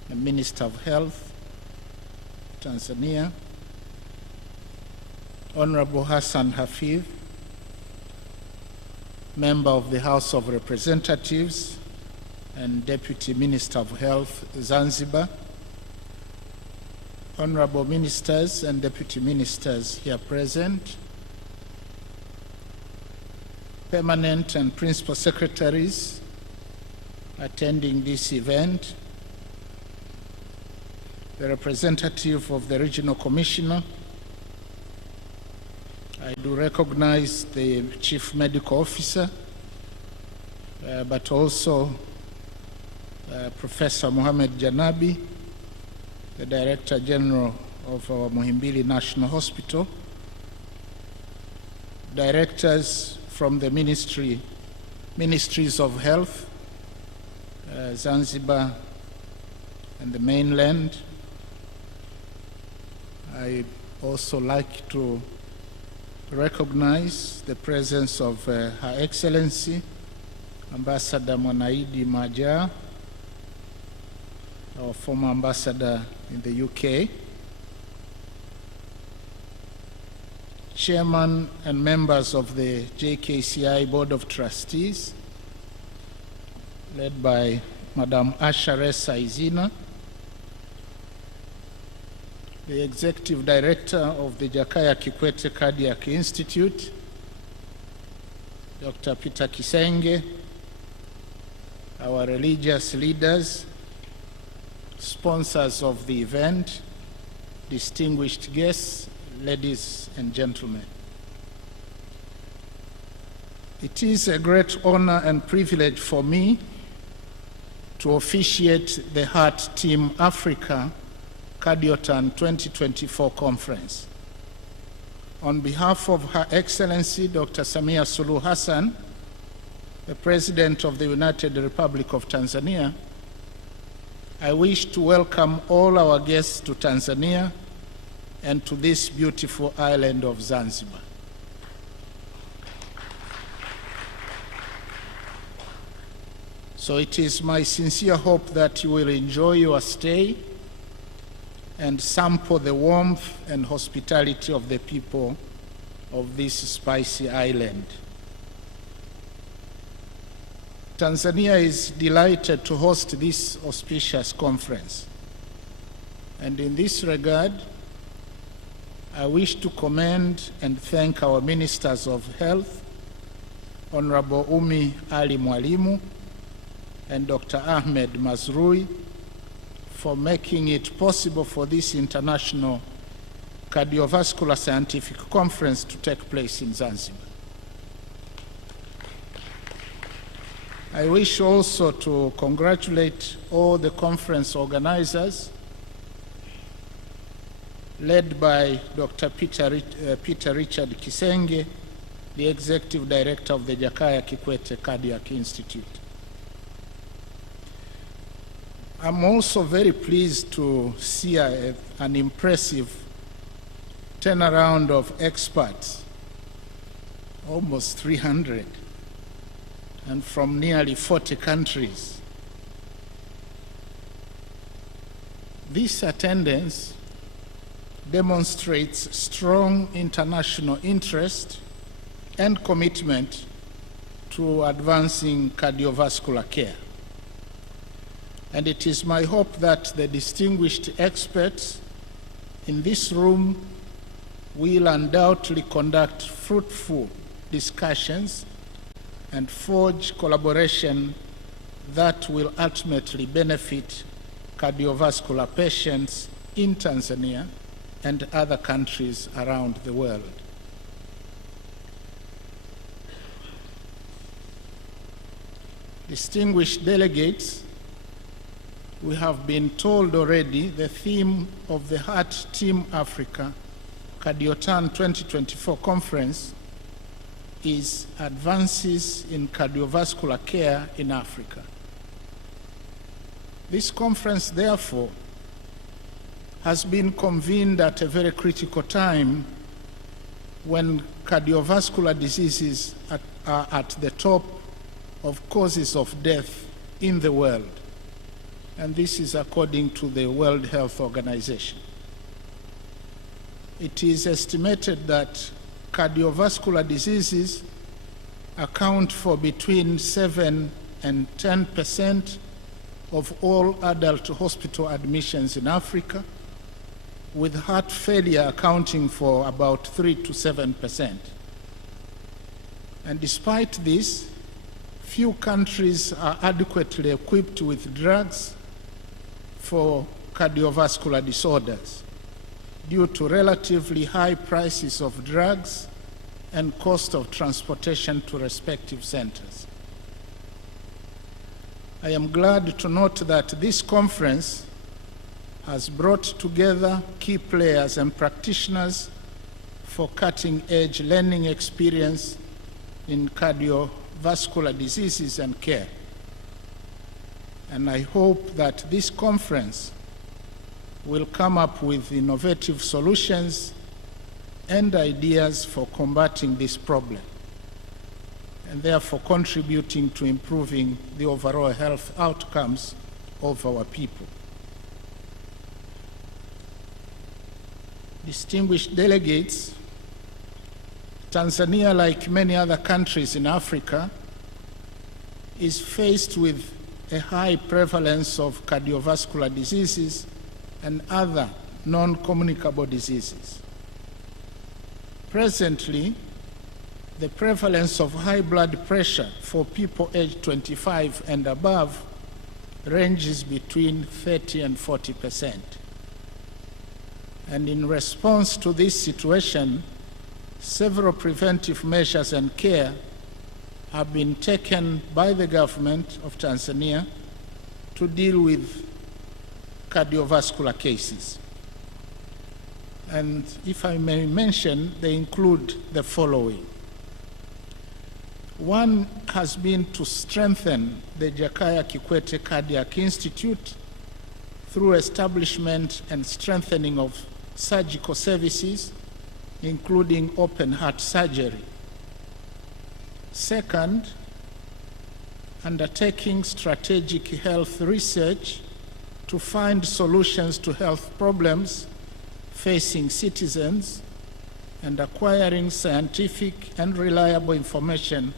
and Minister of Health, Tanzania. Honorable Hassan Hafidh, Member of the House of Representatives and Deputy Minister of Health, Zanzibar. Honorable Ministers and Deputy Ministers here present. Permanent and Principal Secretaries attending this event. The representative of the Regional Commissioner. I do recognize the Chief Medical Officer, but also Professor Mohamed Janabi, the Director General of our Muhimbili National Hospital, directors from the Ministries of Health, Zanzibar and the mainland. I also like to recognize the presence of Her Excellency Ambassador Mwanaidi Maja, our former ambassador in the UK, Chairman and members of the JKCI Board of Trustees, led by Madam Asha Ressa Izina, the Executive Director of the Jakaya Kikwete Cardiac Institute, Dr. Peter Kisenge, our religious leaders, sponsors of the event, distinguished guests, ladies and gentlemen. It is a great honor and privilege for me to officiate the Heart Team Africa Cardiotan 2024 conference. On behalf of Her Excellency Dr. Samia Suluhu Hassan, the President of the United Republic of Tanzania, I wish to welcome all our guests to Tanzania and to this beautiful island of Zanzibar. So it is my sincere hope that you will enjoy your stay and sample the warmth and hospitality of the people of this spicy island. Tanzania is delighted to host this auspicious conference. And in this regard, I wish to commend and thank our Ministers of Health, Honorable Umi Ali Mwalimu and Dr. Ahmed Mazrui, for making it possible for this international cardiovascular scientific conference to take place in Zanzibar. I wish also to congratulate all the conference organizers, led by Dr. Peter Richard Kisenge, the Executive Director of the Jakaya Kikwete Cardiac Institute. I'm also very pleased to see an impressive turnaround of experts, almost 300, and from nearly 40 countries. This attendance demonstrates strong international interest and commitment to advancing cardiovascular care. And it is my hope that the distinguished experts in this room will undoubtedly conduct fruitful discussions and forge collaboration that will ultimately benefit cardiovascular patients in Tanzania and other countries around the world. Distinguished delegates, we have been told already the theme of the Heart Team Africa Cardiotan 2024 conference is Advances in Cardiovascular Care in Africa. This conference, therefore, has been convened at a very critical time when cardiovascular diseases are at the top of causes of death in the world. And this is according to the World Health Organization. It is estimated that cardiovascular diseases account for between 7 and 10% of all adult hospital admissions in Africa, with heart failure accounting for about 3 to 7%. And despite this, few countries are adequately equipped with drugs for cardiovascular disorders due to relatively high prices of drugs and cost of transportation to respective centers. I am glad to note that this conference has brought together key players and practitioners for cutting-edge learning experience in cardiovascular diseases and care. And I hope that this conference will come up with innovative solutions and ideas for combating this problem, and therefore contributing to improving the overall health outcomes of our people. Distinguished delegates, Tanzania, like many other countries in Africa, is faced with a high prevalence of cardiovascular diseases and other non-communicable diseases. Presently, the prevalence of high blood pressure for people aged 25 and above ranges between 30 and 40%. And in response to this situation, several preventive measures and care have been taken by the government of Tanzania to deal with cardiovascular cases. And if I may mention, they include the following. One has been to strengthen the Jakaya Kikwete Cardiac Institute through establishment and strengthening of surgical services, including open heart surgery. Second, undertaking strategic health research to find solutions to health problems facing citizens and acquiring scientific and reliable information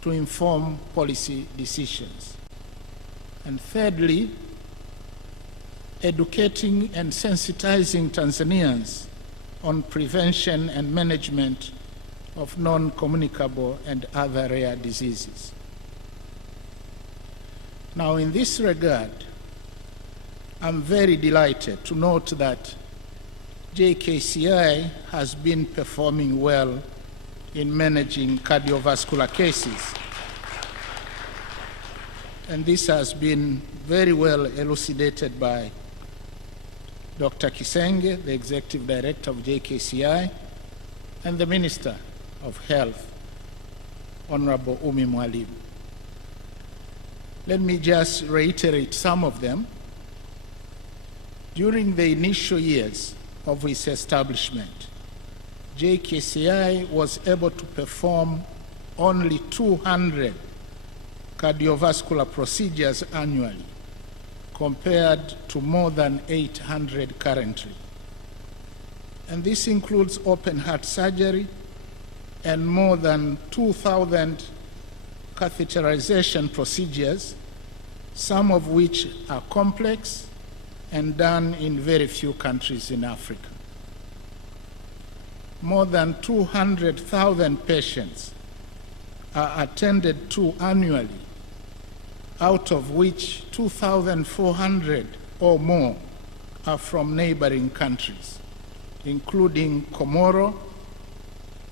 to inform policy decisions. And thirdly, educating and sensitizing Tanzanians on prevention and management of non-communicable and other rare diseases. Now, in this regard, I'm very delighted to note that JKCI has been performing well in managing cardiovascular cases. And this has been very well elucidated by Dr. Kisenge, the Executive Director of JKCI, and the Minister of Health, Honorable Umi Mwalimu. Let me just reiterate some of them. During the initial years of its establishment, JKCI was able to perform only 200 cardiovascular procedures annually, compared to more than 800 currently. And this includes open heart surgery and more than 2,000 catheterization procedures, some of which are complex and done in very few countries in Africa. More than 200,000 patients are attended to annually, out of which 2,400 or more are from neighboring countries, including Comoro,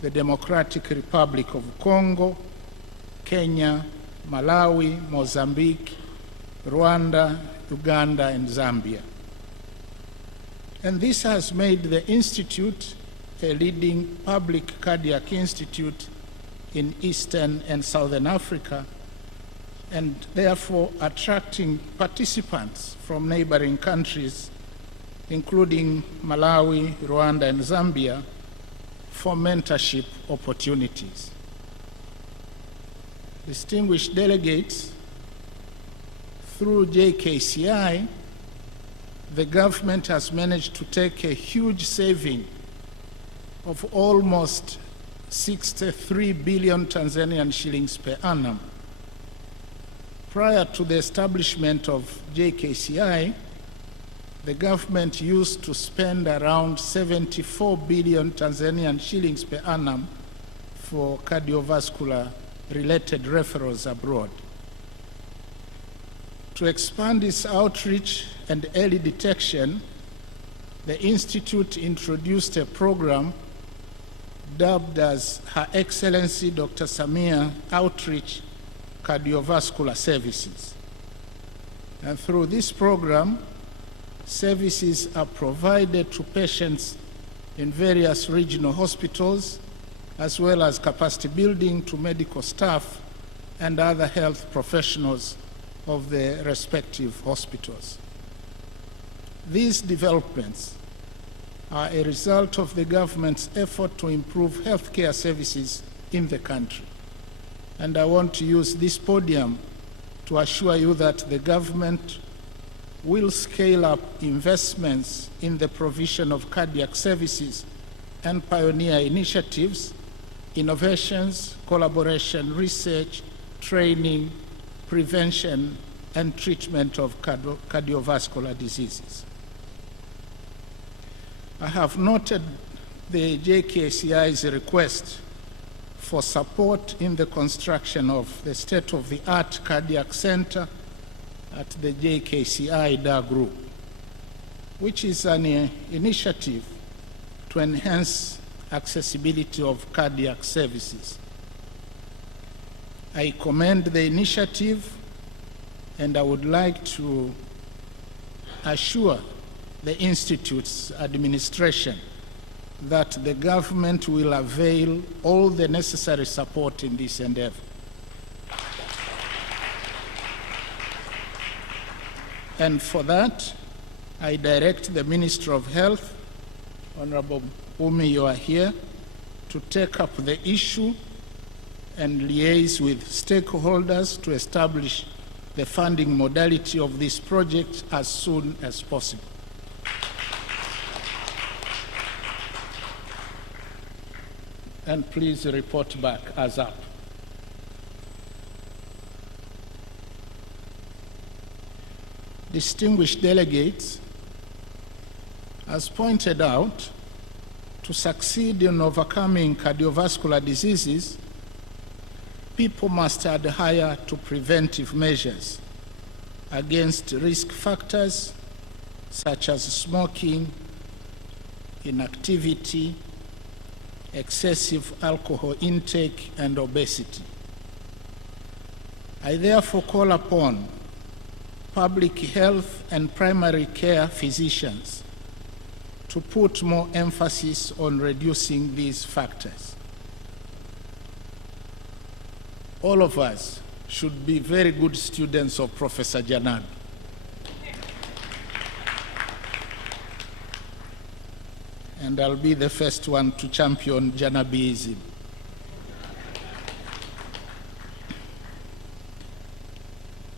the Democratic Republic of Congo, Kenya, Malawi, Mozambique, Rwanda, Uganda, and Zambia. And this has made the Institute a leading public cardiac institute in Eastern and Southern Africa, and therefore attracting participants from neighboring countries, including Malawi, Rwanda, and Zambia, for mentorship opportunities. Distinguished delegates, through JKCI, the government has managed to take a huge saving of almost 63 billion Tanzanian shillings per annum. Prior to the establishment of JKCI, the government used to spend around 74 billion Tanzanian shillings per annum for cardiovascular-related referrals abroad. To expand its outreach and early detection, the Institute introduced a program dubbed as Her Excellency Dr. Samia Outreach Cardiovascular Services. And through this program, services are provided to patients in various regional hospitals, as well as capacity building to medical staff and other health professionals of the respective hospitals. These developments are a result of the government's effort to improve healthcare services in the country. And I want to use this podium to assure you that the government will scale up investments in the provision of cardiac services and pioneer initiatives, innovations, collaboration, research, training, prevention, and treatment of cardiovascular diseases. I have noted the JKCI's request for support in the construction of the state-of-the-art cardiac center at the JKCI DA Group, which is an initiative to enhance accessibility of cardiac services. I commend the initiative, and I would like to assure the Institute's administration that the government will avail all the necessary support in this endeavor. And for that, I direct the Minister of Health, Honorable Umi, you are here, to take up the issue and liaise with stakeholders to establish the funding modality of this project as soon as possible. And please report back as up. Distinguished delegates, as pointed out, to succeed in overcoming cardiovascular diseases, people must adhere to preventive measures against risk factors such as smoking, inactivity, excessive alcohol intake, and obesity. I therefore call upon public health and primary care physicians to put more emphasis on reducing these factors. All of us should be very good students of Professor Janad. and I'll be the first one to champion Janabiism.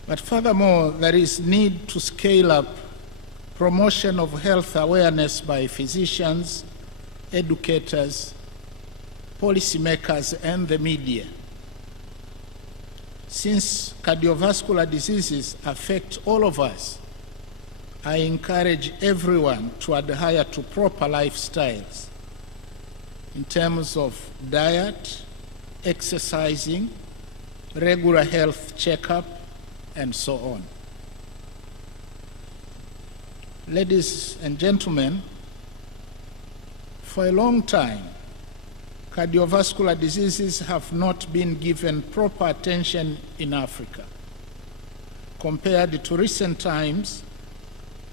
But furthermore, there is need to scale up promotion of health awareness by physicians, educators, policymakers, and the media. Since cardiovascular diseases affect all of us, I encourage everyone to adhere to proper lifestyles in terms of diet, exercising, regular health checkup, and so on. Ladies and gentlemen, for a long time, cardiovascular diseases have not been given proper attention in Africa. Compared to recent times,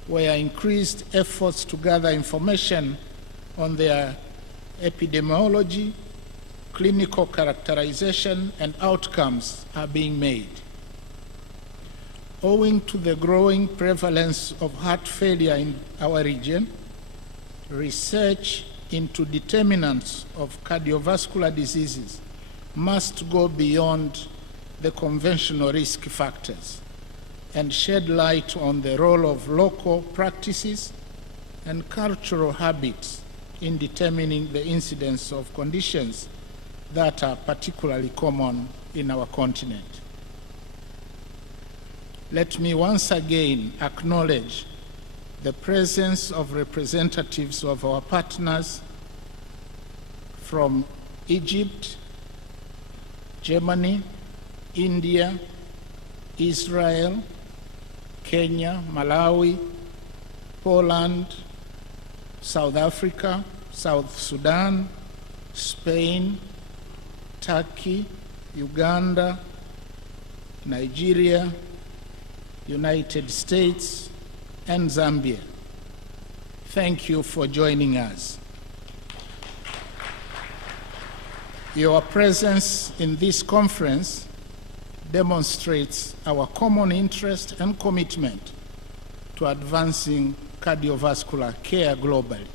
where increased efforts to gather information on their epidemiology, clinical characterization, and outcomes are being made. Owing to the growing prevalence of heart failure in our region, research into determinants of cardiovascular diseases must go beyond the conventional risk factors and shed light on the role of local practices and cultural habits in determining the incidence of conditions that are particularly common in our continent. Let me once again acknowledge the presence of representatives of our partners from Egypt, Germany, India, Israel, Kenya, Malawi, Poland, South Africa, South Sudan, Spain, Turkey, Uganda, Nigeria, United States, and Zambia. Thank you for joining us. Your presence in this conference demonstrates our common interest and commitment to advancing cardiovascular care globally.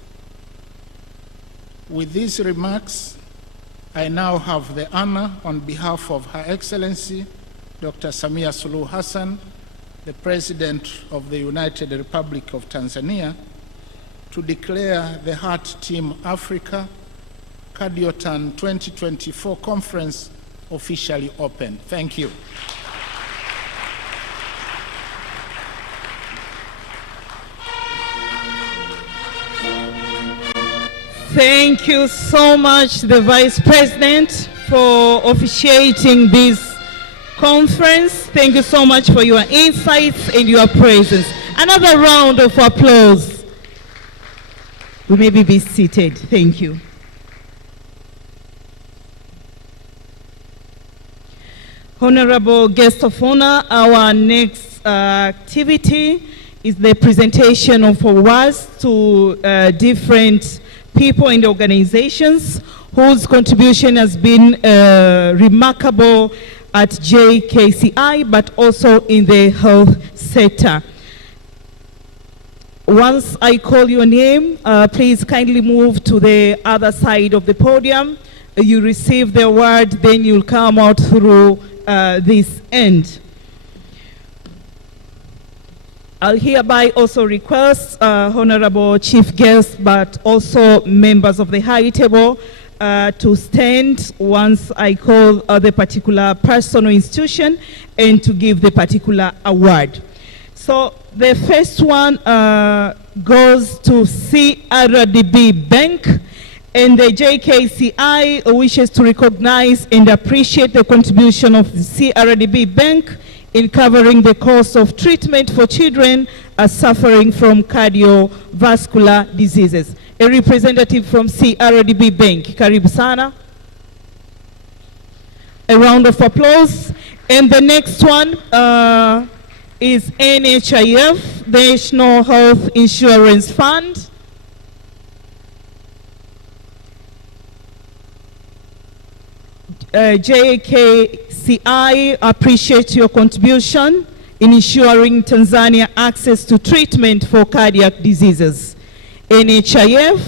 With these remarks, I now have the honor, on behalf of Her Excellency, Dr. Samia Suluhu Hassan, the President of the United Republic of Tanzania, to declare the Heart Team Africa Cardiotan 2024 conference officially open. Thank you. Thank you so much, the Vice President, for officiating this conference. Thank you so much for your insights and your presence. Another round of applause. We may be seated. Thank you. Honorable guest of honor, our next activity is the presentation of awards to different people and organizations whose contribution has been remarkable at JKCI, but also in the health sector. Once I call your name, please kindly move to the other side of the podium. You receive the award, then you'll come out through this end. I'll hereby also request Honorable Chief Guest, but also members of the high table to stand once I call the particular person or institution and to give the particular award. So the first one goes to CRDB Bank, and the JKCI wishes to recognize and appreciate the contribution of the CRDB Bank in covering the cost of treatment for children suffering from cardiovascular diseases. A representative from CRDB Bank, karibu sana. A round of applause. And the next one is NHIF, National Health Insurance Fund. JKCI appreciates your contribution in ensuring Tanzania access to treatment for cardiac diseases. NHIF,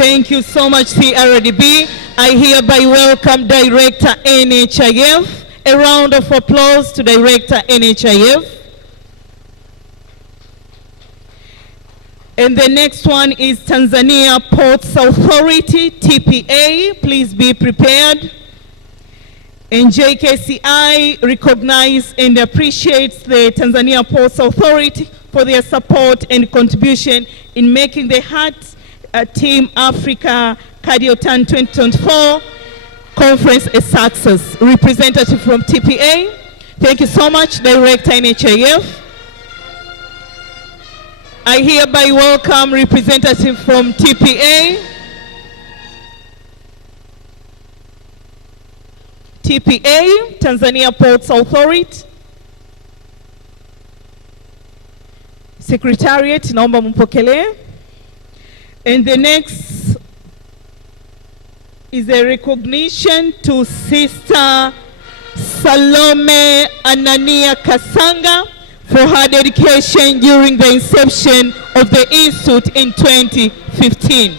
Thank you so much, CRDB. I hereby welcome Director NHIF. A round of applause to Director NHIF. And the next one is Tanzania Ports Authority, TPA. Please be prepared. And JKCI recognizes and appreciates the Tanzania Ports Authority for their support and contribution in making the Heart Team Africa Cardiotan 2024 conference a success. Representative from TPA. Thank you so much, Director NHIF. I hereby welcome representative from TPA. TPA, Tanzania Ports Authority. Secretariat, naomba mpokelee. And the next is a recognition to Sister Salome Anania Kasanga for her dedication during the inception of the Institute in 2015.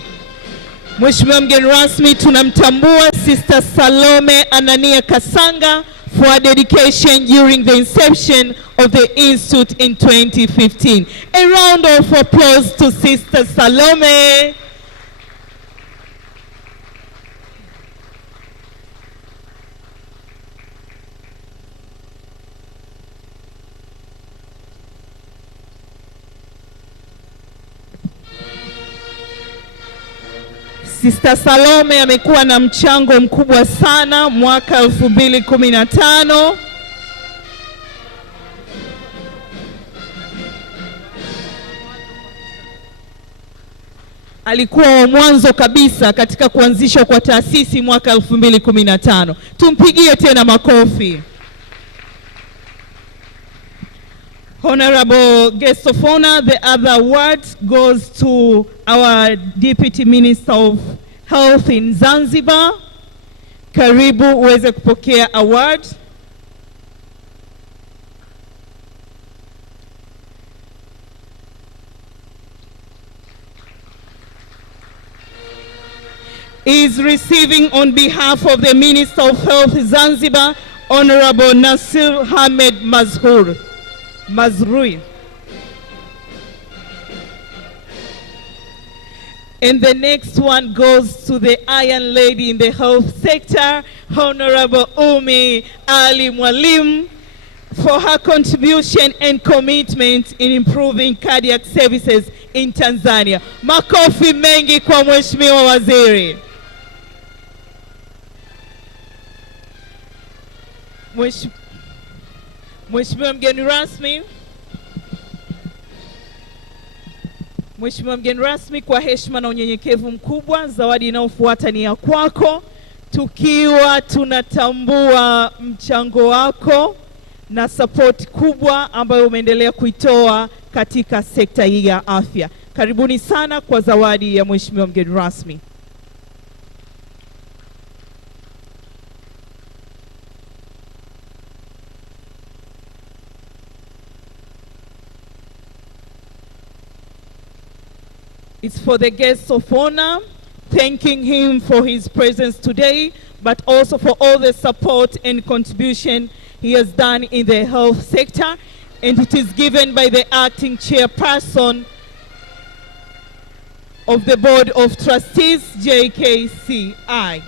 Mheshimiwa mgeni rasmi, tunamtambua Sister Salome Anania Kasanga for her dedication during the inception of the Institute in 2015. A round of applause to Sister Salome. Sister Salome amekuwa na mchango mkubwa sana mwaka 2015. Alikuwa wa mwanzo kabisa katika kuanzishwa kwa taasisi mwaka 2015. Tumpigie tena makofi. Honorable guest of honor, the other award goes to our Deputy Minister of Health in Zanzibar. Karibu uweze kupokea award. Is receiving on behalf of the Minister of Health Zanzibar, Honorable Nasir Hamed Mazrui. And the next one goes to the Iron Lady in the health sector, Honorable Umi Ali Mwalim, for her contribution and commitment in improving cardiac services in Tanzania. Makofi mengi kwa Mheshimiwa Waziri. Mheshimiwa mgeni rasmi. Mheshimiwa mgeni rasmi, kwa heshima na unyenyekevu mkubwa, zawadi inayofuata ni ya kwako, tukiwa tunatambua mchango wako na support kubwa ambayo umeendelea kuitoa katika sekta hii ya afya. Karibuni sana kwa zawadi ya Mheshimiwa mgeni rasmi. It's for the guest of honor, thanking him for his presence today, but also for all the support and contribution he has done in the health sector. And it is given by the acting chairperson of the Board of Trustees, JKCI.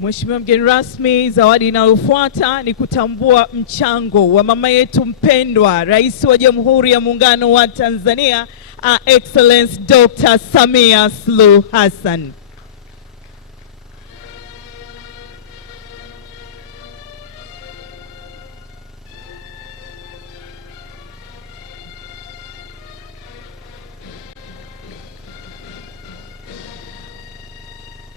Mheshimiwa mgeni rasmi, zawadi inayofuata ni kutambua mchango wa mama yetu mpendwa, Rais wa Jamhuri ya Muungano wa Tanzania, Excellence Dr. Samia Suluhu Hassan.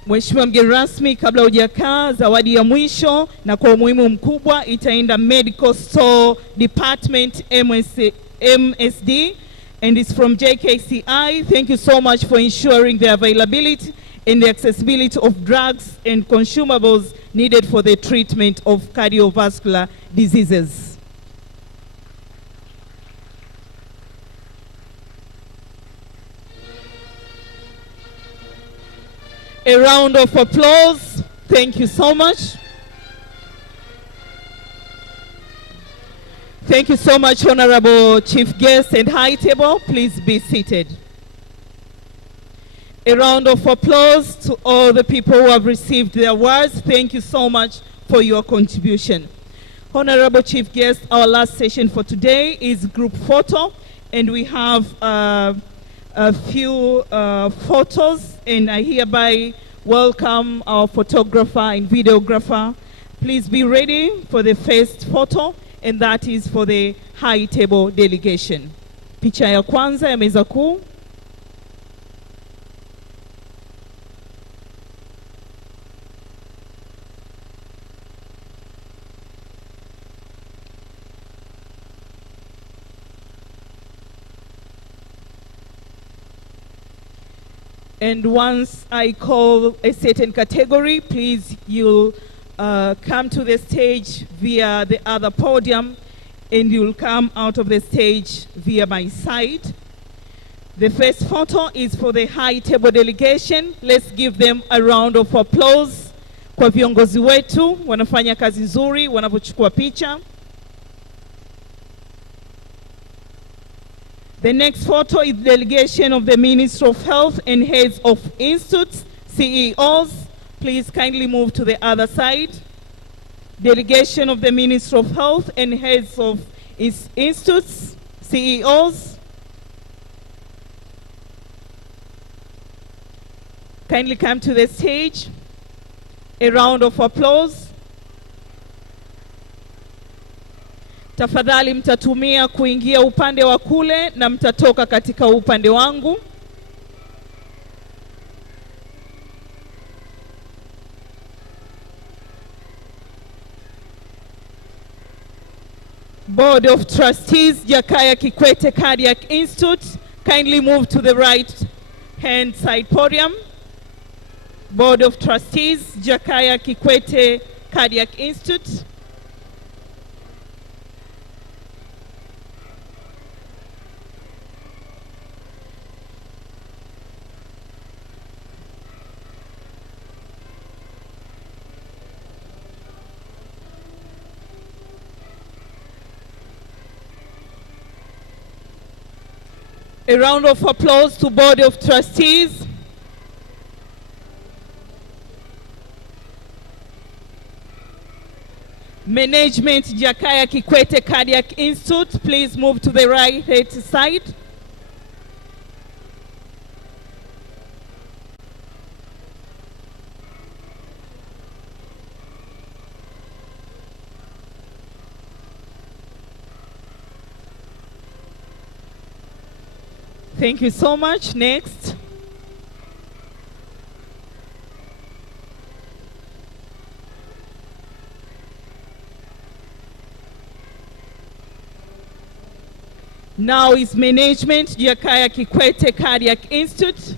Mheshimiwa mgeni rasmi, kabla hujakaa, zawadi ya mwisho na kwa umuhimu mkubwa itaenda Medical Store Department MSD, and it's from JKCI. Thank you so much for ensuring the availability and the accessibility of drugs and consumables needed for the treatment of cardiovascular diseases. A round of applause. Thank you so much. Thank you so much, Honorable Chief Guest and High Table. Please be seated. A round of applause to all the people who have received the awards. Thank you so much for your contribution. Honorable Chief Guest, our last session for today is group photo, and we have a few photos, and I hereby welcome our photographer and videographer. Please be ready for the first photo, and that is for the High Table delegation. Picha ya kwanza ya meza kuu. And once I call a certain category, please you'll come to the stage via the other podium, and you'll come out of the stage via my side. The first photo is for the High Table delegation. Let's give them a round of applause. Kwa viongozi wetu wanafanya kazi nzuri wanapochukua picha. The next photo is delegation of the Minister of Health and heads of institutes, CEOs. Please kindly move to the other side. Delegation of the Minister of Health and heads of institutes, CEOs. Kindly come to the stage. A round of applause. Tafadhali mtatumia kuingia upande wa kule na mtatoka katika upande wangu. Board of Trustees, Jakaya Kikwete Cardiac Institute, kindly move to the right hand side podium. Board of Trustees, Jakaya Kikwete Cardiac Institute. A round of applause to Board of Trustees. Management, Jakaya Kikwete Cardiac Institute, please move to the right hand side. Thank you so much. Next. Now is management, Jakaya Kikwete Cardiac Institute.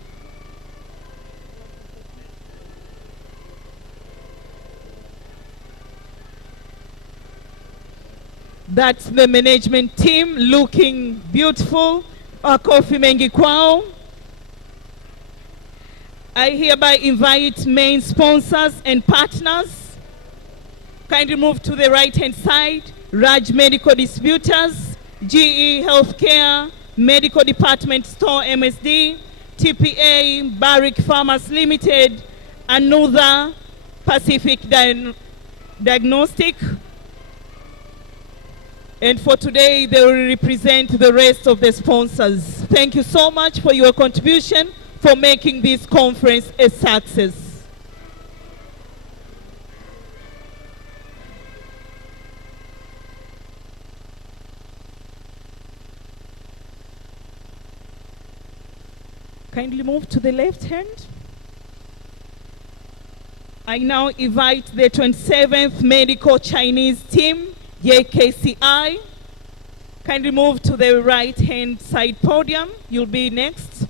That's the management team looking beautiful. Makofi mengi kwao. I hereby invite main sponsors and partners. Kindly move to the right hand side. Raj Medical Distributors, GE Healthcare, Medical Department Store MSD, TPA, Barrick Farmers Limited, Another Pacific Diagnostic. And for today, they will represent the rest of the sponsors. Thank you so much for your contribution for making this conference a success. Kindly move to the left hand. I now invite the 27th Medical Chinese Team, JKCI. Kindly move to the right-hand side podium. You'll be next.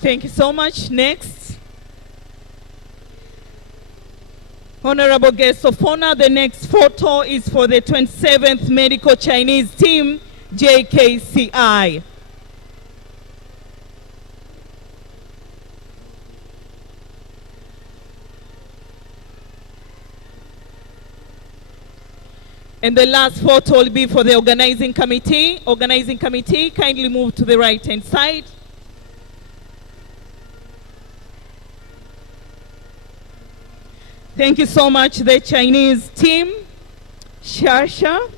Thank you so much. Next. Honorable guest of honor, the next photo is for the 27th Medical Chinese Team, JKCI. And the last photo will be for the organizing committee. Organizing committee, kindly move to the right-hand side. Thank you so much, the Chinese team. Shasha.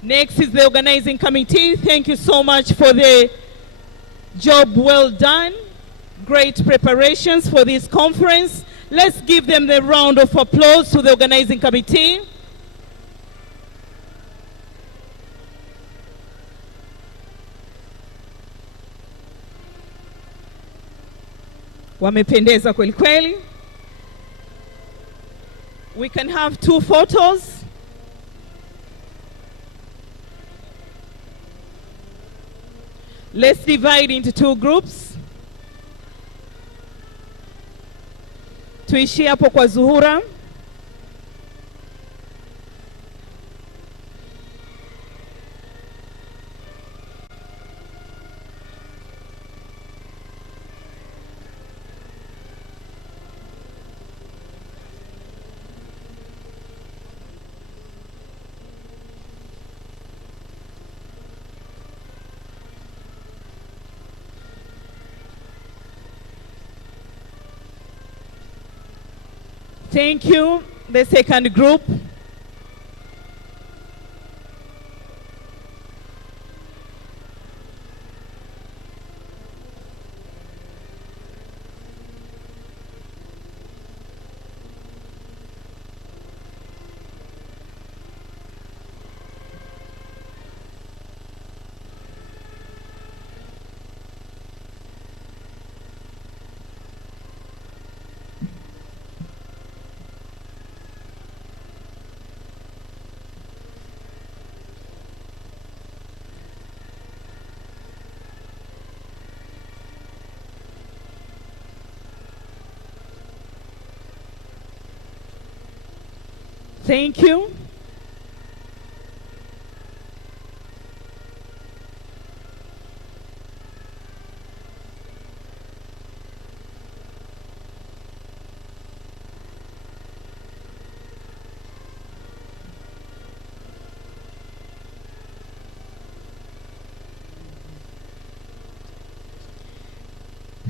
Next is the organizing committee. Thank you so much for the job well done. Great preparations for this conference. Let's give them the round of applause to the organizing committee. Wamependeza kweli kweli. We can have 2 photos. Let's divide into 2 groups. Tuishie hapo kwa Zuhura. Thank you. The second group. Thank you.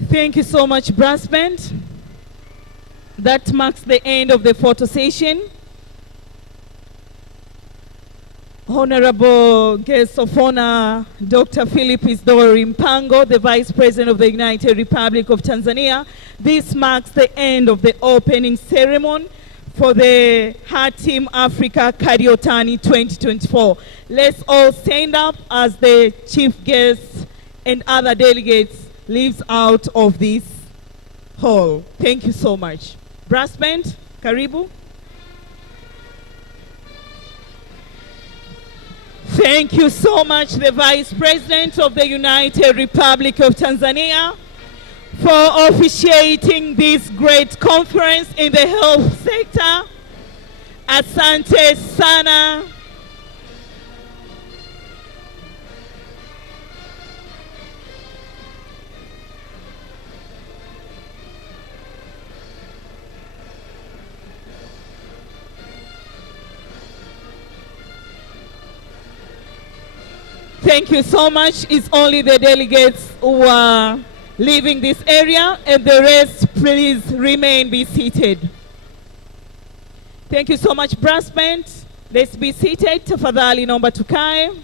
Thank you so much, brass band. That marks the end of the photo session. Honorable guest of honor, Dr. Philip Isdori Mpango, the Vice President of the United Republic of Tanzania. This marks the end of the opening ceremony for the Heart Team Africa Kariotani 2024. Let's all stand up as the chief guests and other delegates leaves out of this hall. Thank you so much. Brass band, karibu. Thank you so much, the Vice President of the United Republic of Tanzania, for officiating this great conference in the health sector. Asante sana. Thank you so much. It's only the delegates who are leaving this area, and the rest, please remain, be seated. Thank you so much, brass band. Let's be seated. Tafadhali naomba tukae.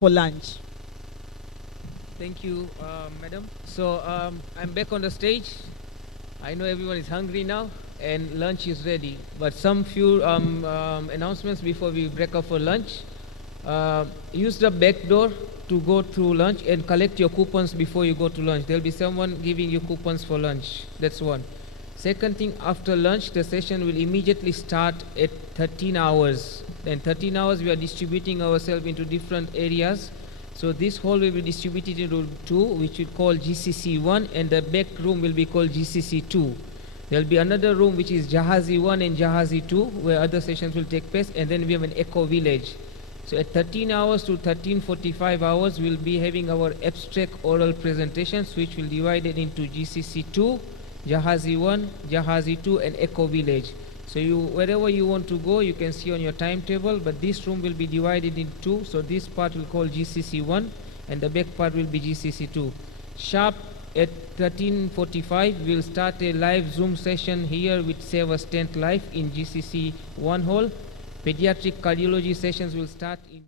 for lunch. Thank you, Madam. So I'm back on the stage. I know everyone is hungry now and lunch is ready, but some few announcements before we break up for lunch. Use the back door to go through lunch and collect your coupons before you go to lunch. There'll be someone giving you coupons for lunch. That's one. Second thing, after lunch, the session will immediately start at 13 hours. Then 13 hours, we are distributing ourselves into different areas. So this hall will be distributed into 2, which we call GCC1, and the back room will be called GCC2. There will be another room which is Jahazi 1 and Jahazi 2, where other sessions will take place, and then we have an eco village. So at 13 hours to 13:45 hours, we'll be having our abstract oral presentations, which will be divided into GCC2, Jahazi 1, Jahazi 2, and eco village. So wherever you want to go, you can see on your timetable, but this room will be divided in 2. So this part will call GCC1 and the back part will be GCC2. Sharp at 13:45, we'll start a live Zoom session here with Save Us 10th Life in GCC1 hall. Pediatric cardiology sessions will start in